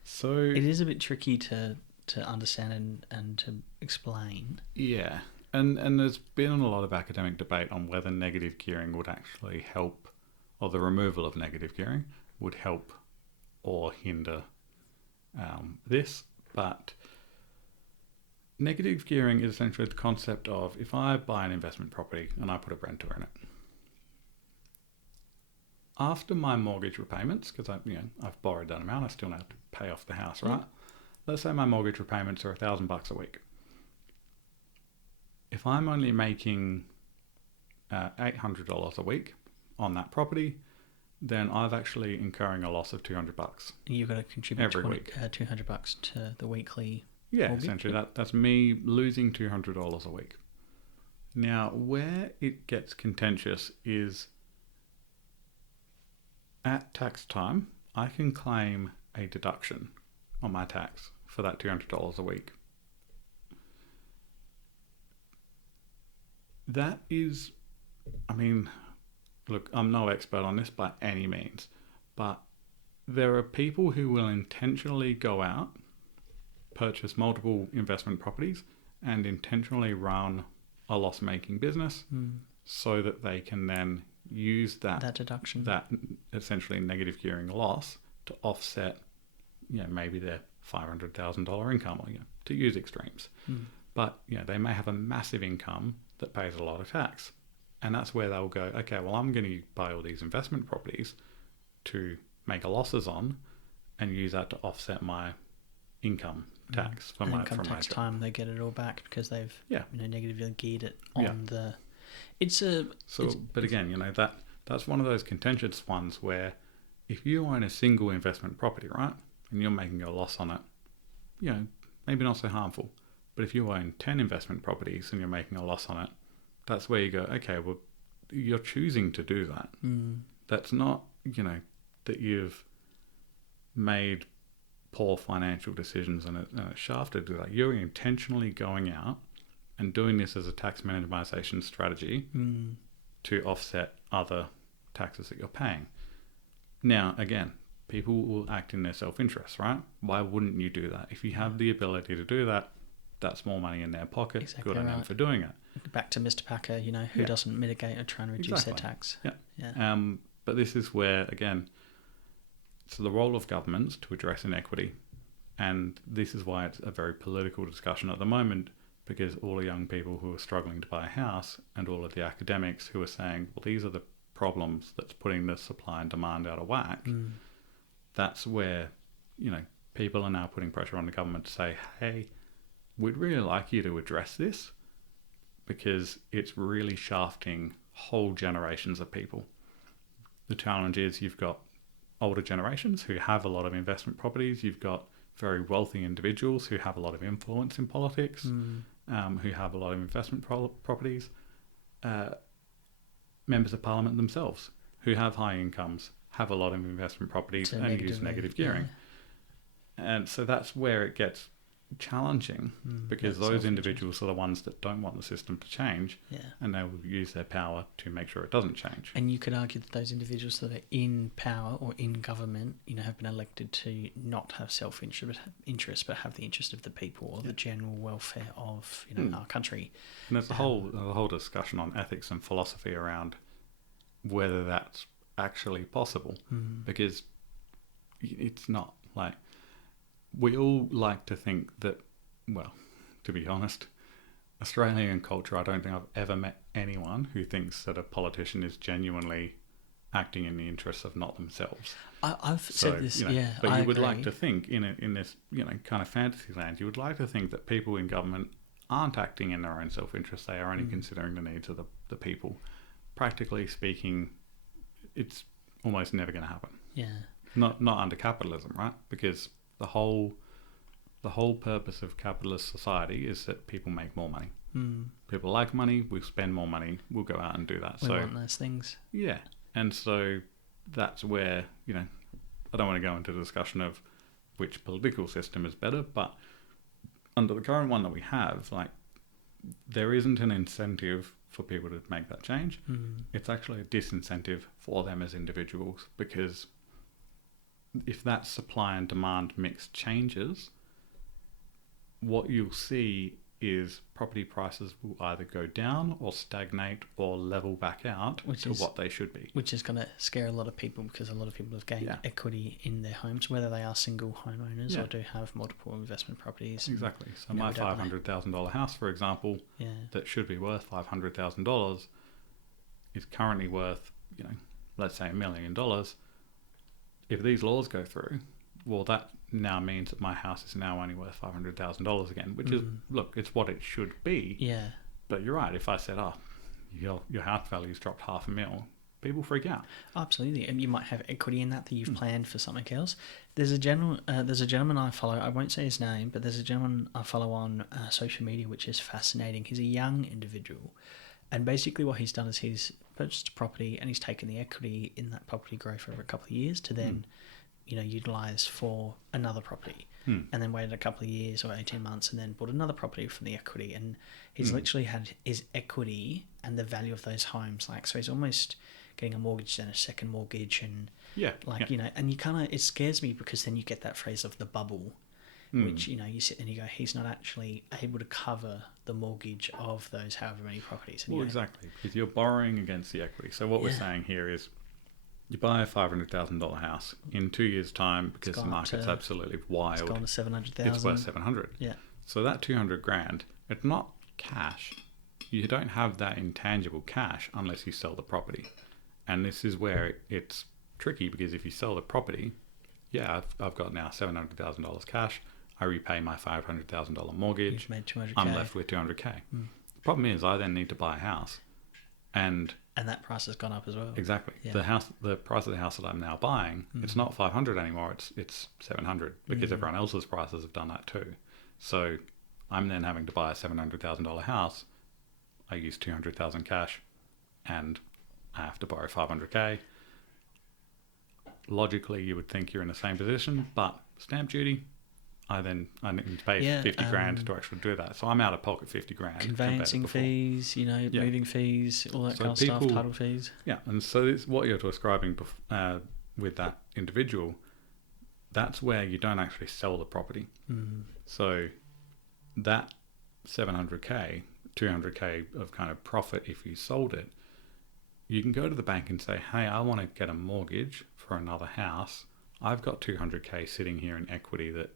So it is a bit tricky to understand and to explain. Yeah, and there's been a lot of academic debate on whether negative gearing would actually help, or the removal of negative gearing would help or hinder this. But negative gearing is essentially the concept of, if I buy an investment property and I put a renter in it, after my mortgage repayments, because I've borrowed that amount, I still have to pay off the house, right? Let's say my mortgage repayments are $1,000 a week. If I'm only making $800 a week on that property, then I've actually incurring a loss of $200. You've got to contribute every week $200 to the weekly. Yeah, mortgage. Essentially that's me losing $200 a week. Now, where it gets contentious is at tax time, I can claim a deduction on my tax for that $200 a week. That is, look, I'm no expert on this by any means, but there are people who will intentionally go out, purchase multiple investment properties, and intentionally run a loss-making business so that they can then use that deduction, that essentially negative gearing loss, to offset, maybe their $500,000 income, or to use extremes. But they may have a massive income that pays a lot of tax, and that's where they'll go, okay, well, I'm going to buy all these investment properties to make losses on, and use that to offset my income tax from my tax job. Time they get it all back because they've negatively geared it on the. But again, that's one of those contentious ones where, if you own a single investment property, right, and you're making a loss on it, maybe not so harmful. But if you own 10 investment properties and you're making a loss on it, that's where you go, okay, well, you're choosing to do that. That's not, that you've made poor financial decisions and it's shafted to that. You're intentionally going out and doing this as a tax minimization strategy to offset other taxes that you're paying. Now, again, people will act in their self-interest, right? Why wouldn't you do that? If you have the ability to do that, that's more money in their pocket. Exactly Good on them for doing it. Back to Mr. Packer, who doesn't mitigate or try and reduce their tax. Yeah. But this is where, again, it's the role of governments to address inequity. And this is why it's a very political discussion at the moment, because all the young people who are struggling to buy a house and all of the academics who are saying, well, these are the problems that's putting the supply and demand out of whack. That's where, people are now putting pressure on the government to say, hey, we'd really like you to address this, because it's really shafting whole generations of people. The challenge is, you've got older generations who have a lot of investment properties. You've got very wealthy individuals who have a lot of influence in politics, who have a lot of investment properties. Members of Parliament themselves, who have high incomes, have a lot of investment properties and use negative gearing. And so that's where it gets challenging, because those individuals are the ones that don't want the system to change, and they will use their power to make sure it doesn't change. And you could argue that those individuals that are in power or in government, have been elected to not have self-interest, but have the interest of the people, or the general welfare of our country. And there's a whole discussion on ethics and philosophy around whether that's actually possible, because it's not. Like, we all like to think that, well, to be honest, Australian culture, I don't think I've ever met anyone who thinks that a politician is genuinely acting in the interests of not themselves. I've said this, But I you would agree. like to think, in this kind of fantasy land, you would like to think that people in government aren't acting in their own self-interest. They are only considering the needs of the people. Practically speaking, it's almost never going to happen. Yeah. Not under capitalism, right? Because the whole purpose of capitalist society is that people make more money. People like money, we spend more money, we'll go out and do that. We want those things. Yeah. And so that's where, I don't want to go into the discussion of which political system is better, but under the current one that we have, like, there isn't an incentive for people to make that change. It's actually a disincentive for them as individuals, because if that supply and demand mix changes, what you'll see is property prices will either go down or stagnate or level back out to what they should be. Which is going to scare a lot of people, because a lot of people have gained equity in their homes, whether they are single homeowners or do have multiple investment properties. Exactly. So my $500,000 house, for example, that should be worth $500,000 is currently worth, let's say $1 million. If these laws go through, well, that now means that my house is now only worth $500,000 again, which is, look, it's what it should be. Yeah. But you're right. If I said, your house value's dropped $500,000, people freak out. Absolutely. And you might have equity in that you've planned for something else. There's a gentleman I follow. I won't say his name, but there's a gentleman I follow on social media, which is fascinating. He's a young individual. And basically what he's done is he's purchased a property and he's taken the equity in that property growth for over a couple of years to then utilise for another property, and then waited a couple of years or 18 months and then bought another property from the equity. And he's literally had his equity and the value of those homes. So he's almost getting a mortgage, then a second mortgage. And and you kind of, it scares me, because then you get that phrase of the bubble, which, you sit and you go, he's not actually able to cover the mortgage of those however many properties. And exactly, because you're borrowing against the equity. So what we're saying here is, you buy a $500,000 house in 2 years' time, because the market's absolutely wild. It's gone to 700,000. It's worth 700. Yeah. So that 200 grand, it's not cash. You don't have that intangible cash unless you sell the property. And this is where it's tricky, because if you sell the property, I've got now $700,000 cash. I repay my $500,000 mortgage. You've made 200K. I'm left with 200K. The problem is, I then need to buy a house, and that price has gone up as well. Exactly. Yeah. The price of the house that I'm now buying, it's not 500 anymore. It's 700, because everyone else's prices have done that too. So I'm then having to buy a $700,000 house. I use 200,000 cash, and I have to borrow 500K. Logically, you would think you're in the same position, but stamp duty, I need to pay 50 grand to actually do that. So I'm out of pocket 50 grand. Conveyancing fees, moving fees, all that kind of stuff, title fees. Yeah, and so it's what you're describing with that individual. That's where you don't actually sell the property. So that 700K, 200K of kind of profit, if you sold it, you can go to the bank and say, hey, I want to get a mortgage for another house. I've got 200K sitting here in equity that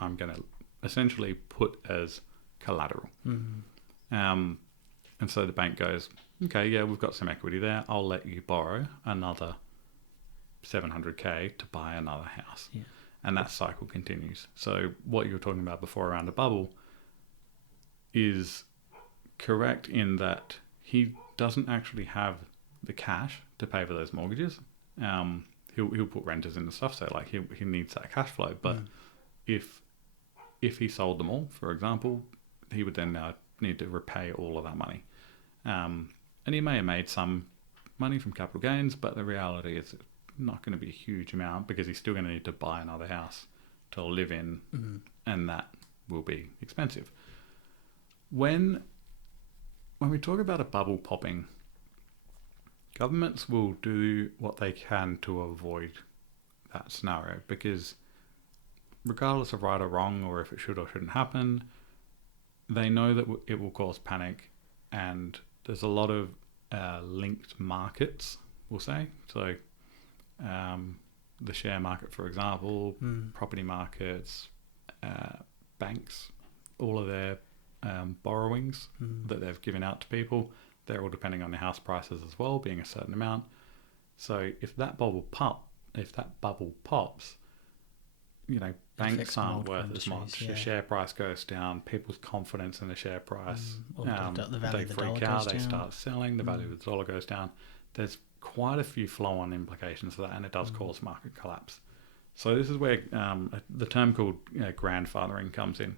I'm going to essentially put as collateral. And so the bank goes, okay, yeah, we've got some equity there. I'll let you borrow another 700K to buy another house. Yeah. And that cycle continues. So what you were talking about before around the bubble is correct in that he doesn't actually have the cash to pay for those mortgages. He'll put renters in and stuff, so like he needs that cash flow. But if he sold them all, for example, he would then need to repay all of that money. And he may have made some money from capital gains, but the reality is it's not going to be a huge amount, because he's still going to need to buy another house to live in, and that will be expensive. When we talk about a bubble popping, governments will do what they can to avoid that scenario, because regardless of right or wrong, or if it should or shouldn't happen, they know that it will cause panic, and there's a lot of linked markets, we'll say. So the share market, for example, property markets, banks, all of their borrowings that they've given out to people, they're all depending on the house prices as well, being a certain amount. So if that bubble pops, banks aren't worth as much. The share price goes down. People's confidence in the share price, the value they of the dollar freak out. goes They down. start selling. The value of the dollar goes down. There's quite a few flow-on implications for that, and it does cause market collapse. So this is where the term called grandfathering comes in.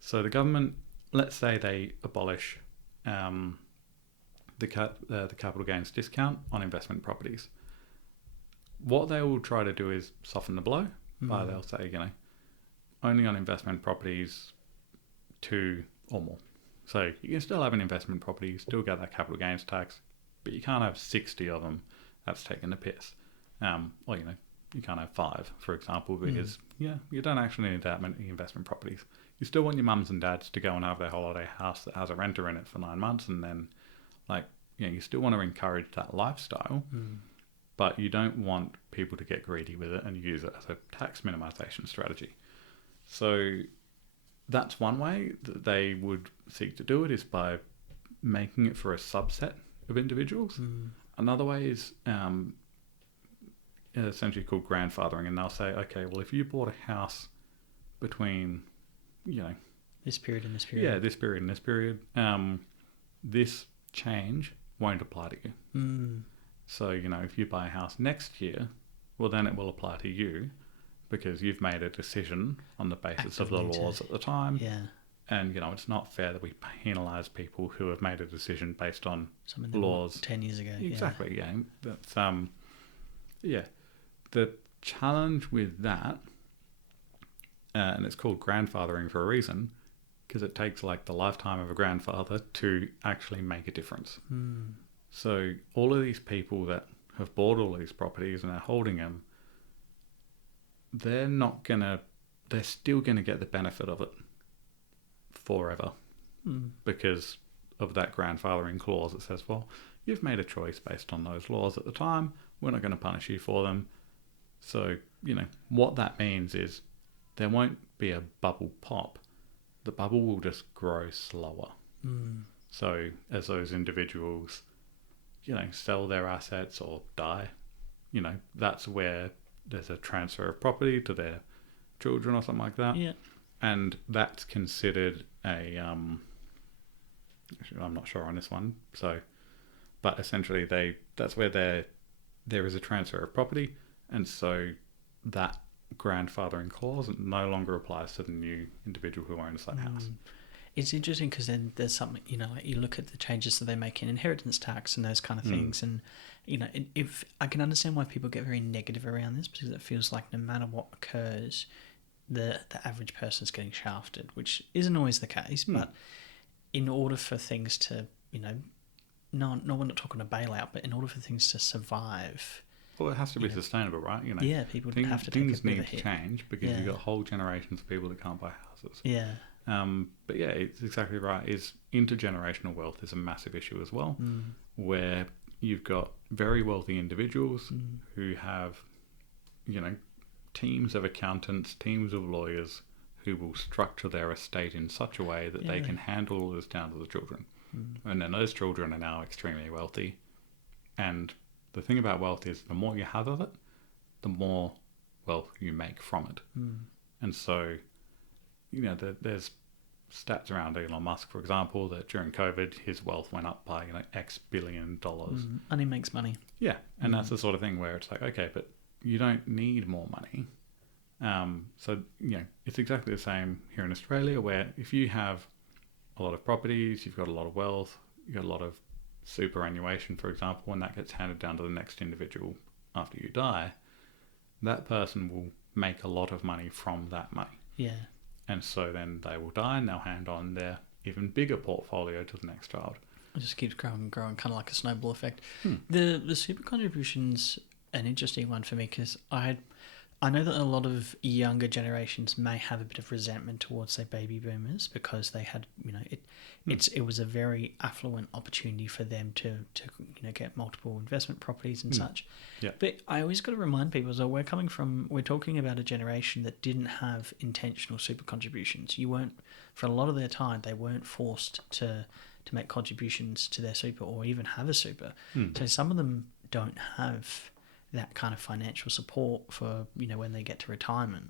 So the government, let's say they abolish the capital gains discount on investment properties. What they will try to do is soften the blow by they'll say, only on investment properties 2 or more. So you can still have an investment property, you still get that capital gains tax, but you can't have 60 of them. That's taking the piss. Or, you can't have 5, for example, because, you don't actually need that many investment properties. You still want your mums and dads to go and have their holiday house that has a renter in it for 9 months, and then, you still want to encourage that lifestyle, but you don't want people to get greedy with it and use it as a tax minimization strategy. So that's one way that they would seek to do it, is by making it for a subset of individuals. Another way is essentially called grandfathering, and they'll say, okay, well, if you bought a house between, this period and this period. Yeah, this period and this period, this change won't apply to you. So, if you buy a house next year, well, then it will apply to you because you've made a decision on the basis of the laws at the time. Yeah. And, it's not fair that we penalise people who have made a decision based on laws 10 years ago. Exactly, yeah. That's, the challenge with that, and it's called grandfathering for a reason, because it takes the lifetime of a grandfather to actually make a difference. So all of these people that have bought all these properties and are holding them, they're still going to get the benefit of it forever because of that grandfathering clause that says, well, you've made a choice based on those laws at the time. We're not going to punish you for them. So, what that means is there won't be a bubble pop. The bubble will just grow slower. So as those individuals, sell their assets or die, that's where there's a transfer of property to their children or something like that. Yeah. And that's considered a, I'm not sure on this one. So, but essentially that's where there is a transfer of property. And so that grandfathering clause no longer applies to the new individual who owns that house. It's interesting because then there's something, you look at the changes that they make in inheritance tax and those kind of things. And, if I can understand why people get very negative around this, because it feels like no matter what occurs, the average person's getting shafted, which isn't always the case. But in order for things to, no, we're not talking a bailout, but in order for things to survive. Well, it has to be sustainable, right? People have to take a bit of a hit. Things need to change because you've got whole generations of people that can't buy houses. Yeah. But yeah, it's exactly right. Intergenerational wealth is a massive issue as well, where you've got very wealthy individuals who have, teams of accountants, teams of lawyers who will structure their estate in such a way that they can handle all this down to the children. And then those children are now extremely wealthy. And the thing about wealth is the more you have of it, the more wealth you make from it. And so, there's stats around Elon Musk, for example, that during COVID, his wealth went up by, X billion dollars. And he makes money. Yeah. And that's the sort of thing where it's like, okay, but you don't need more money. So, it's exactly the same here in Australia, where if you have a lot of properties, you've got a lot of wealth, you've got a lot of superannuation, for example, and that gets handed down to the next individual after you die, that person will make a lot of money from that money. Yeah. And so then they will die and they'll hand on their even bigger portfolio to the next child. It just keeps growing and growing, kind of like a snowball effect. The super contribution's an interesting one for me because I know that a lot of younger generations may have a bit of resentment towards, say, baby boomers because they had, it was a very affluent opportunity for them to get multiple investment properties and such. Yeah. But I always got to remind people, so we're talking about a generation that didn't have intentional super contributions. For a lot of their time, they weren't forced to make contributions to their super or even have a super. So some of them don't have that kind of financial support for when they get to retirement.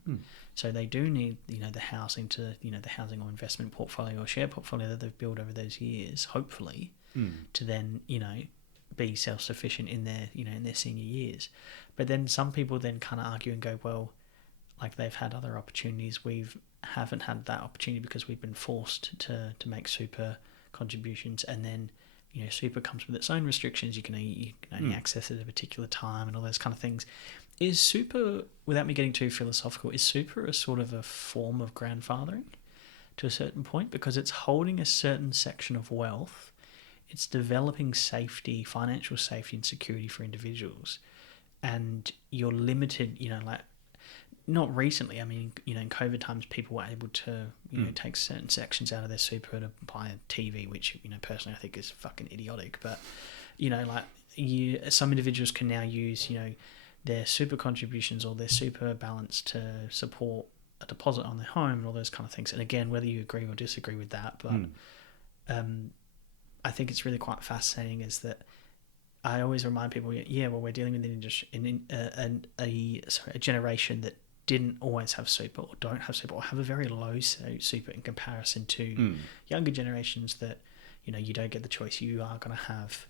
So they do need the housing or investment portfolio or share portfolio that they've built over those years, hopefully, to then be self-sufficient in their, in their senior years. But then some people then kind of argue and go, well, like they've had other opportunities. We haven't had that opportunity because we've been forced to make super contributions, and then super comes with its own restrictions. You can only access it at a particular time and all those kind of things. Is super, without me getting too philosophical, is super a sort of a form of grandfathering to a certain point, because it's holding a certain section of wealth, it's developing safety, financial safety and security for individuals, and you're limited, like, not recently, I mean, in COVID times, people were able to, take certain sections out of their super to buy a TV, which, personally I think is fucking idiotic. But, some individuals can now use, their super contributions or their super balance to support a deposit on their home and all those kind of things. And again, whether you agree or disagree with that, but I think it's really quite fascinating is that I always remind people, we're dealing with a generation that didn't always have super or don't have super or have a very low super in comparison to younger generations that, you don't get the choice. You are going to have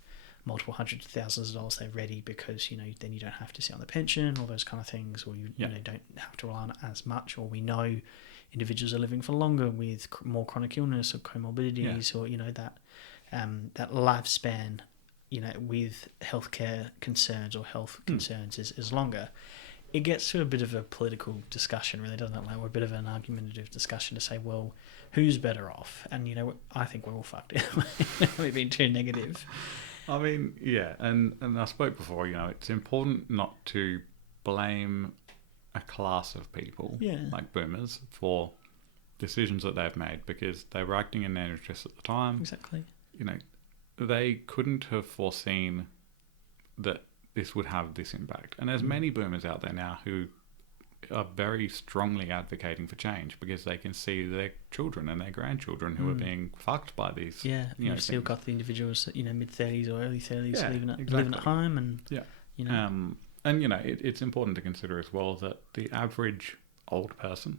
multiple hundreds of thousands of dollars there ready because, then you don't have to sit on the pension, all those kind of things, or you don't have to rely on it as much. Or we know individuals are living for longer with more chronic illness or comorbidities or, that lifespan, with healthcare concerns or health concerns is longer. It gets to a bit of a political discussion, really, doesn't it? Like, we're a bit of an argumentative discussion to say, well, who's better off? And, I think we're all fucked. We've been too negative. I mean, yeah, and I spoke before, it's important not to blame a class of people, like boomers, for decisions that they've made because they were acting in their interests at the time. Exactly. They couldn't have foreseen that this would have this impact. And there's many boomers out there now who are very strongly advocating for change because they can see their children and their grandchildren who are being fucked by these. Yeah, you've still got the individuals that, mid-30s or early 30s living at home. And, it's important to consider as well that the average old person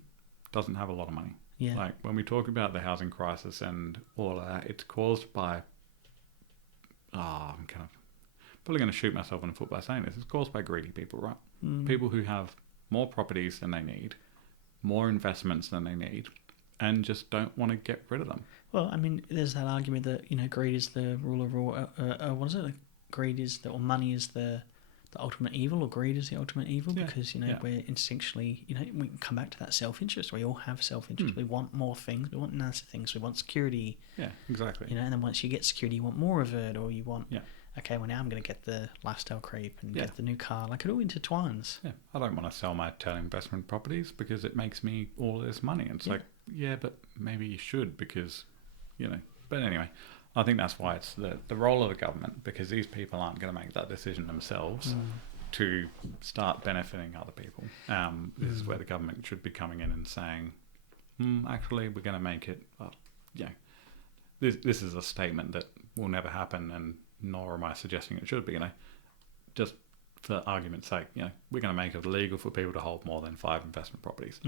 doesn't have a lot of money. Yeah. Like, when we talk about the housing crisis and all of that, it's caused by... I'm probably going to shoot myself in the foot by saying this. It's caused by greedy people, right? People who have more properties than they need, more investments than they need, and just don't want to get rid of them. Well, I mean, there's that argument that, greed is the rule of all. What is it? Greed is or money is the ultimate evil, or greed is the ultimate evil, because, we're instinctually, we can come back to that self-interest. We all have self-interest. We want more things. We want nicer things. We want security. Yeah, exactly. And then once you get security, you want more of it, or you want... Okay, well, now I'm going to get the lifestyle creep and get the new car. Like, it all intertwines. Yeah, I don't want to sell my tail investment properties because it makes me all this money. And it's like, but maybe you should because, But anyway, I think that's why it's the role of the government, because these people aren't going to make that decision themselves to start benefiting other people. This is where the government should be coming in and saying, actually, we're going to make it... This is a statement that will never happen, and nor am I suggesting it should be, just for argument's sake, we're going to make it illegal for people to hold more than 5 investment properties.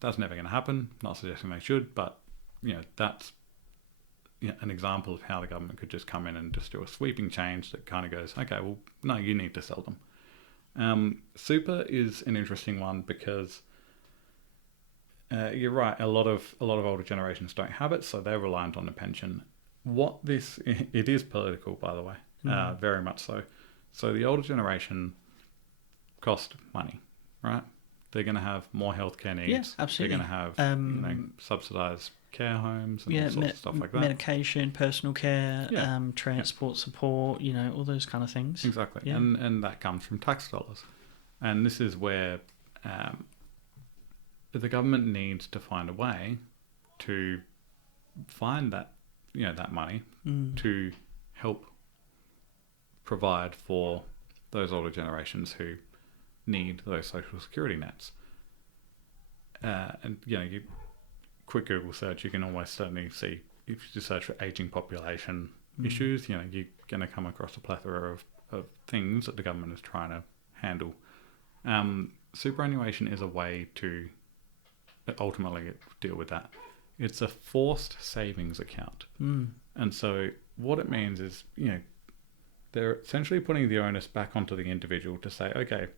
That's never going to happen. Not suggesting they should, but, that's an example of how the government could just come in and just do a sweeping change that kind of goes, okay, well, no, you need to sell them. Super is an interesting one because you're right, a lot of older generations don't have it, so they're reliant on the pension. It is political, by the way, very much so. So the older generation cost money, right? They're going to have more healthcare needs. Yeah, absolutely. They're going to have subsidised care homes and all sorts of stuff like that. Medication, personal care, transport support, all those kind of things. Exactly. Yeah. And that comes from tax dollars. And this is where the government needs to find a way to find that that money to help provide for those older generations who need those social security nets. And you quick Google search, you can almost certainly see, if you search for aging population issues, you're going to come across a plethora of things that the government is trying to handle. Superannuation is a way to ultimately deal with that. It's a forced savings account. And so what it means is, they're essentially putting the onus back onto the individual to say, okay,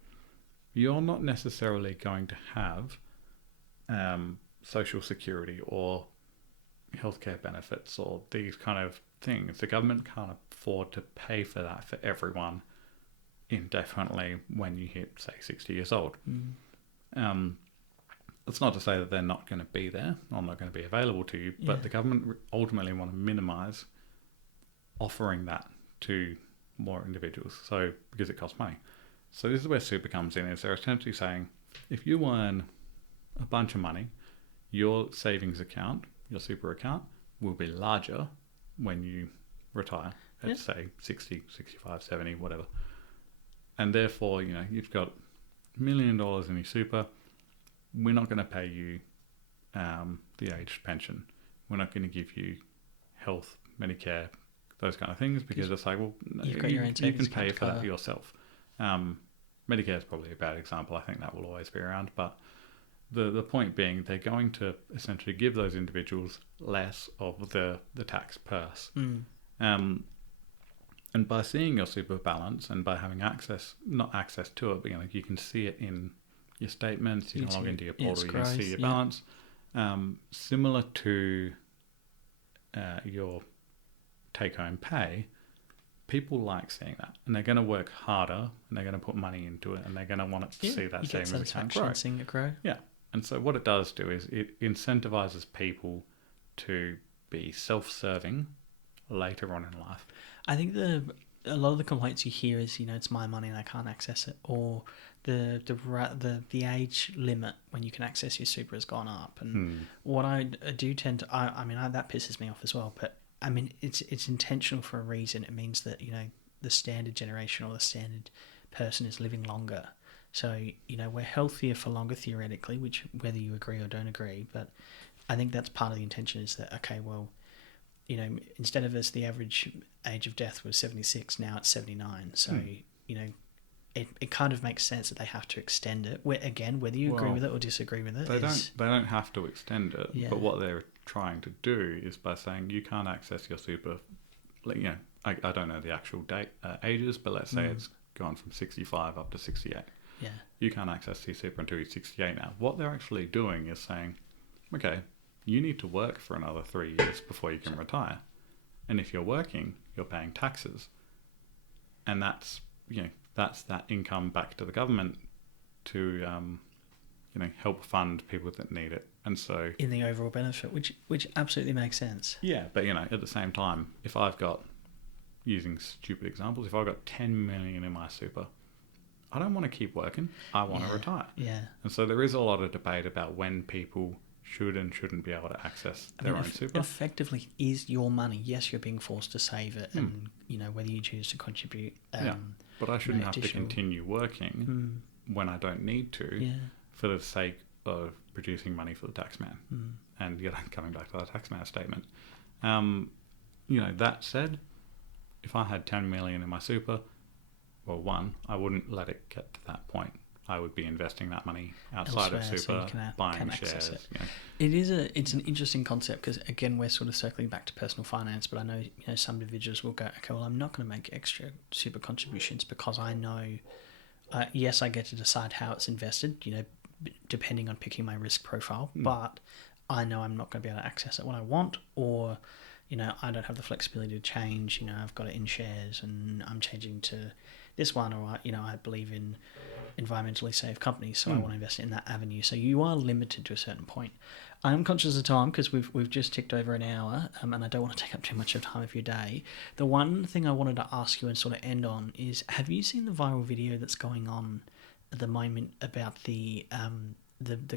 you're not necessarily going to have social security or healthcare benefits or these kind of things. The government can't afford to pay for that for everyone indefinitely when you hit, say, 60 years old. That's not to say that they're not going to be there or not going to be available to you, but the government ultimately want to minimise offering that to more individuals, so because it costs money. So this is where super comes in, is they're essentially saying, if you earn a bunch of money, your savings account, your super account, will be larger when you retire at, say, 60, 65, 70, whatever. And therefore, you've got $1 million in your super. We're not going to pay you the age pension. We're not going to give you health, Medicare, those kind of things, because it's like, well, you've got your own you can savings pay account for that cover. yourself. Medicare is probably a bad example. I think that will always be around. But the point being, they're going to essentially give those individuals less of the tax purse. And by seeing your super balance and by having not access to it, but you can see it in your statements, you can log into your portal, you can see your balance. Similar to your take-home pay, people like seeing that, and they're going to work harder, and they're going to put money into it, and they're going to want to see that savings account grow. Seeing it grow. Yeah, and so what it does do is it incentivizes people to be self-serving later on in life. I think a lot of the complaints you hear is, it's my money and I can't access it, or the age limit when you can access your super has gone up. And what I do tend to, that pisses me off as well. But I mean, it's intentional for a reason. It means that the standard generation or the standard person is living longer. So we're healthier for longer theoretically, which whether you agree or don't agree, but I think that's part of the intention is that, okay, well, instead of as the average age of death was 76, now it's 79. So, it kind of makes sense that they have to extend it. Whether you agree with it or disagree with it. They don't have to extend it, but what they're trying to do is by saying you can't access your super, I don't know the actual ages, but let's say it's gone from 65 up to 68. Yeah. You can't access your super until you're 68 now. What they're actually doing is saying, okay, you need to work for another 3 years before you can retire. And if you're working, you're paying taxes. And that's that income back to the government to, help fund people that need it. And so... in the overall benefit, which absolutely makes sense. Yeah, but, at the same time, if I've got, using stupid examples, if I've got 10 million in my super, I don't want to keep working. I want to retire. Yeah. And so there is a lot of debate about when people should and shouldn't be able to access their own super. Effectively is your money. Yes, you're being forced to save it, and whether you choose to contribute. But I shouldn't have to continue working when I don't need to, for the sake of producing money for the taxman. And coming back to the taxman statement, that said, if I had 10 million in my super, well, one, I wouldn't let it get to that point. I would be investing that money outside of super, so buying shares. It's an interesting concept because, again, we're sort of circling back to personal finance, but I know some individuals will go, okay, well, I'm not going to make extra super contributions because I know, yes, I get to decide how it's invested, depending on picking my risk profile, but I know I'm not going to be able to access it when I want, or I don't have the flexibility to change. I've got it in shares and I'm changing to this one, or I believe in environmentally safe companies, so I want to invest in that avenue. So you are limited to a certain point. I am conscious of time because we've just ticked over an hour, and I don't want to take up too much of time of your day. The one thing I wanted to ask you and sort of end on is: have you seen the viral video that's going on at the moment about the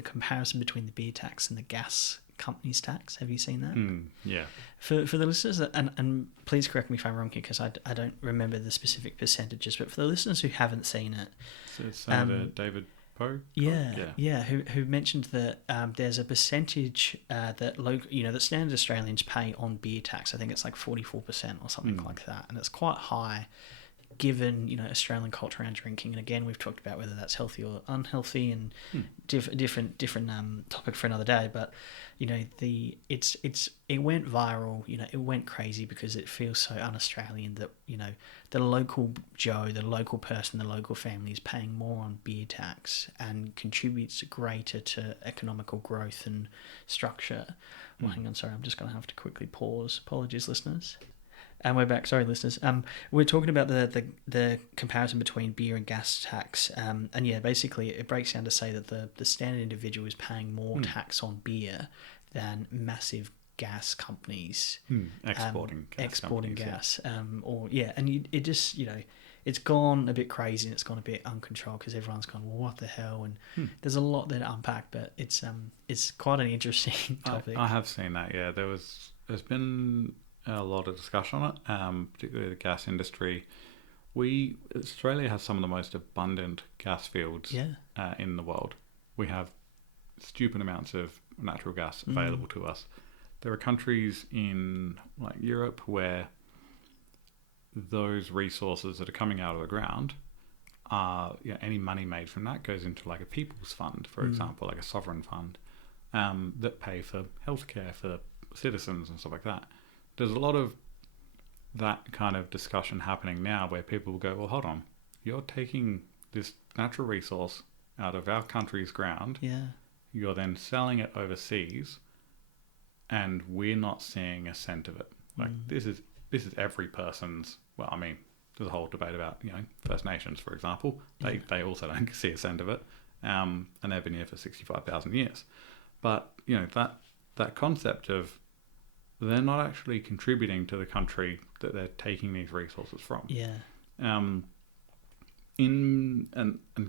comparison between the beer tax and the gas companies tax? Have you seen that? Yeah. For the listeners, and please correct me if I'm wrong here because I don't remember the specific percentages, but for the listeners who haven't seen it, so Senator David Poe. Who mentioned that there's a percentage that that standard Australians pay on beer tax. I think it's like 44% or something like that, and it's quite high given, Australian culture around drinking, and again, we've talked about whether that's healthy or unhealthy, and different topic for another day. But it went viral. It went crazy because it feels so un-Australian that the local Joe, the local person, the local family is paying more on beer tax and contributes greater to economical growth and structure. Well, hang on, sorry, I'm just going to have to quickly pause. Apologies, listeners. And we're back. Sorry, listeners. We're talking about the comparison between beer and gas tax. And yeah, basically it breaks down to say that the standard individual is paying more tax on beer than massive gas companies exporting gas. It just it's gone a bit crazy and it's gone a bit uncontrolled because everyone's gone, well, what the hell? And there's a lot there to unpack, but it's quite an interesting topic. I have seen that. Yeah, there's been a lot of discussion on it, particularly the gas industry. Australia has some of the most abundant gas fields in the world. We have stupid amounts of natural gas available to us. There are countries in like Europe where those resources that are coming out of the ground are any money made from that goes into like a people's fund, for example, like a sovereign fund that pay for healthcare for citizens and stuff like that. There's a lot of that kind of discussion happening now where people will go, well, hold on, you're taking this natural resource out of our country's ground, you're then selling it overseas, and we're not seeing a cent of it. Like this is every person's. Well, I mean, there's a whole debate about First Nations, for example. They also don't see a cent of it, and they've been here for 65,000 years. But that concept of they're not actually contributing to the country that they're taking these resources from. Yeah. And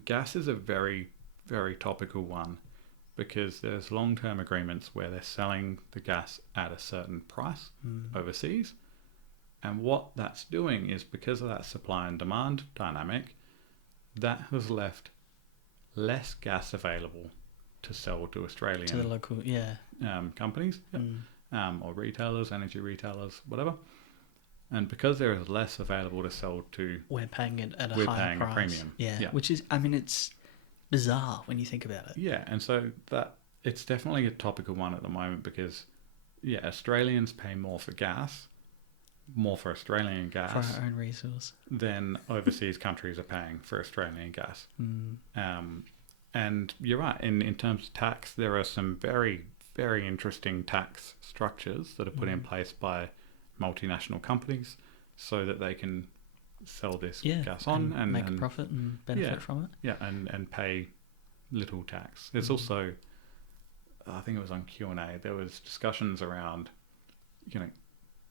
gas is a very, very topical one because there's long-term agreements where they're selling the gas at a certain price overseas. And what that's doing is because of that supply and demand dynamic, that has left less gas available to sell to Australian to the local companies. Or retailers, energy retailers, whatever. And because there is less available to sell to... We're paying it at a higher price. We're paying a premium. Yeah, which is, it's bizarre when you think about it. Yeah, and so it's definitely a topical one at the moment because, Australians pay more for gas, more for Australian gas... For our own resource. ...than overseas countries are paying for Australian gas. And you're right, in terms of tax, there are some very... very interesting tax structures that are put in place by multinational companies so that they can sell this gas on and make a profit and benefit from it. Yeah, and pay little tax. There's also, I think it was on Q&A, there was discussions around,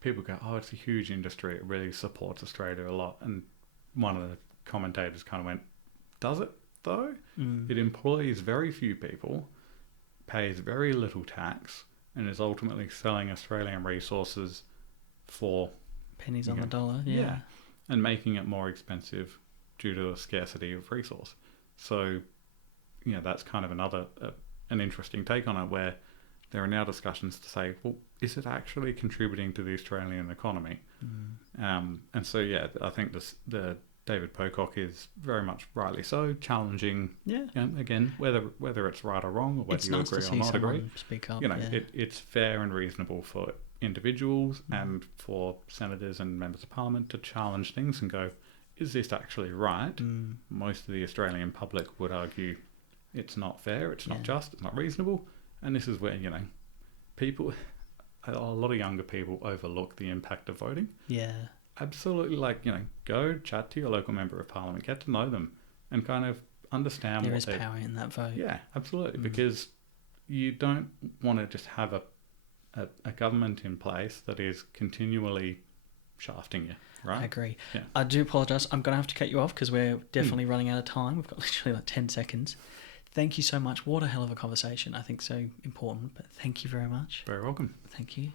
people go, oh, it's a huge industry. It really supports Australia a lot. And one of the commentators kind of went, does it though? It employs very few people, pays very little tax, and is ultimately selling Australian resources for pennies on the dollar. And making it more expensive due to the scarcity of resource. So, that's kind of an interesting take on it, where there are now discussions to say, well, is it actually contributing to the Australian economy? And so, I think the David Pocock is very much rightly so challenging. Again, whether it's right or wrong, or whether you agree or not agree. Speak up. It's fair and reasonable for individuals and for senators and members of parliament to challenge things and go, is this actually right? Most of the Australian public would argue it's not fair, it's not just, it's not reasonable, and this is where people, a lot of younger people overlook the impact of voting. Absolutely, go chat to your local member of parliament, get to know them, and kind of understand there is power in that vote. Yeah, absolutely, because you don't want to just have a government in place that is continually shafting you, right? I agree. I do apologise. I'm going to have to cut you off because we're definitely running out of time. We've got literally 10 seconds. Thank you so much. What a hell of a conversation. I think so important, but thank you very much. Very welcome. Thank you.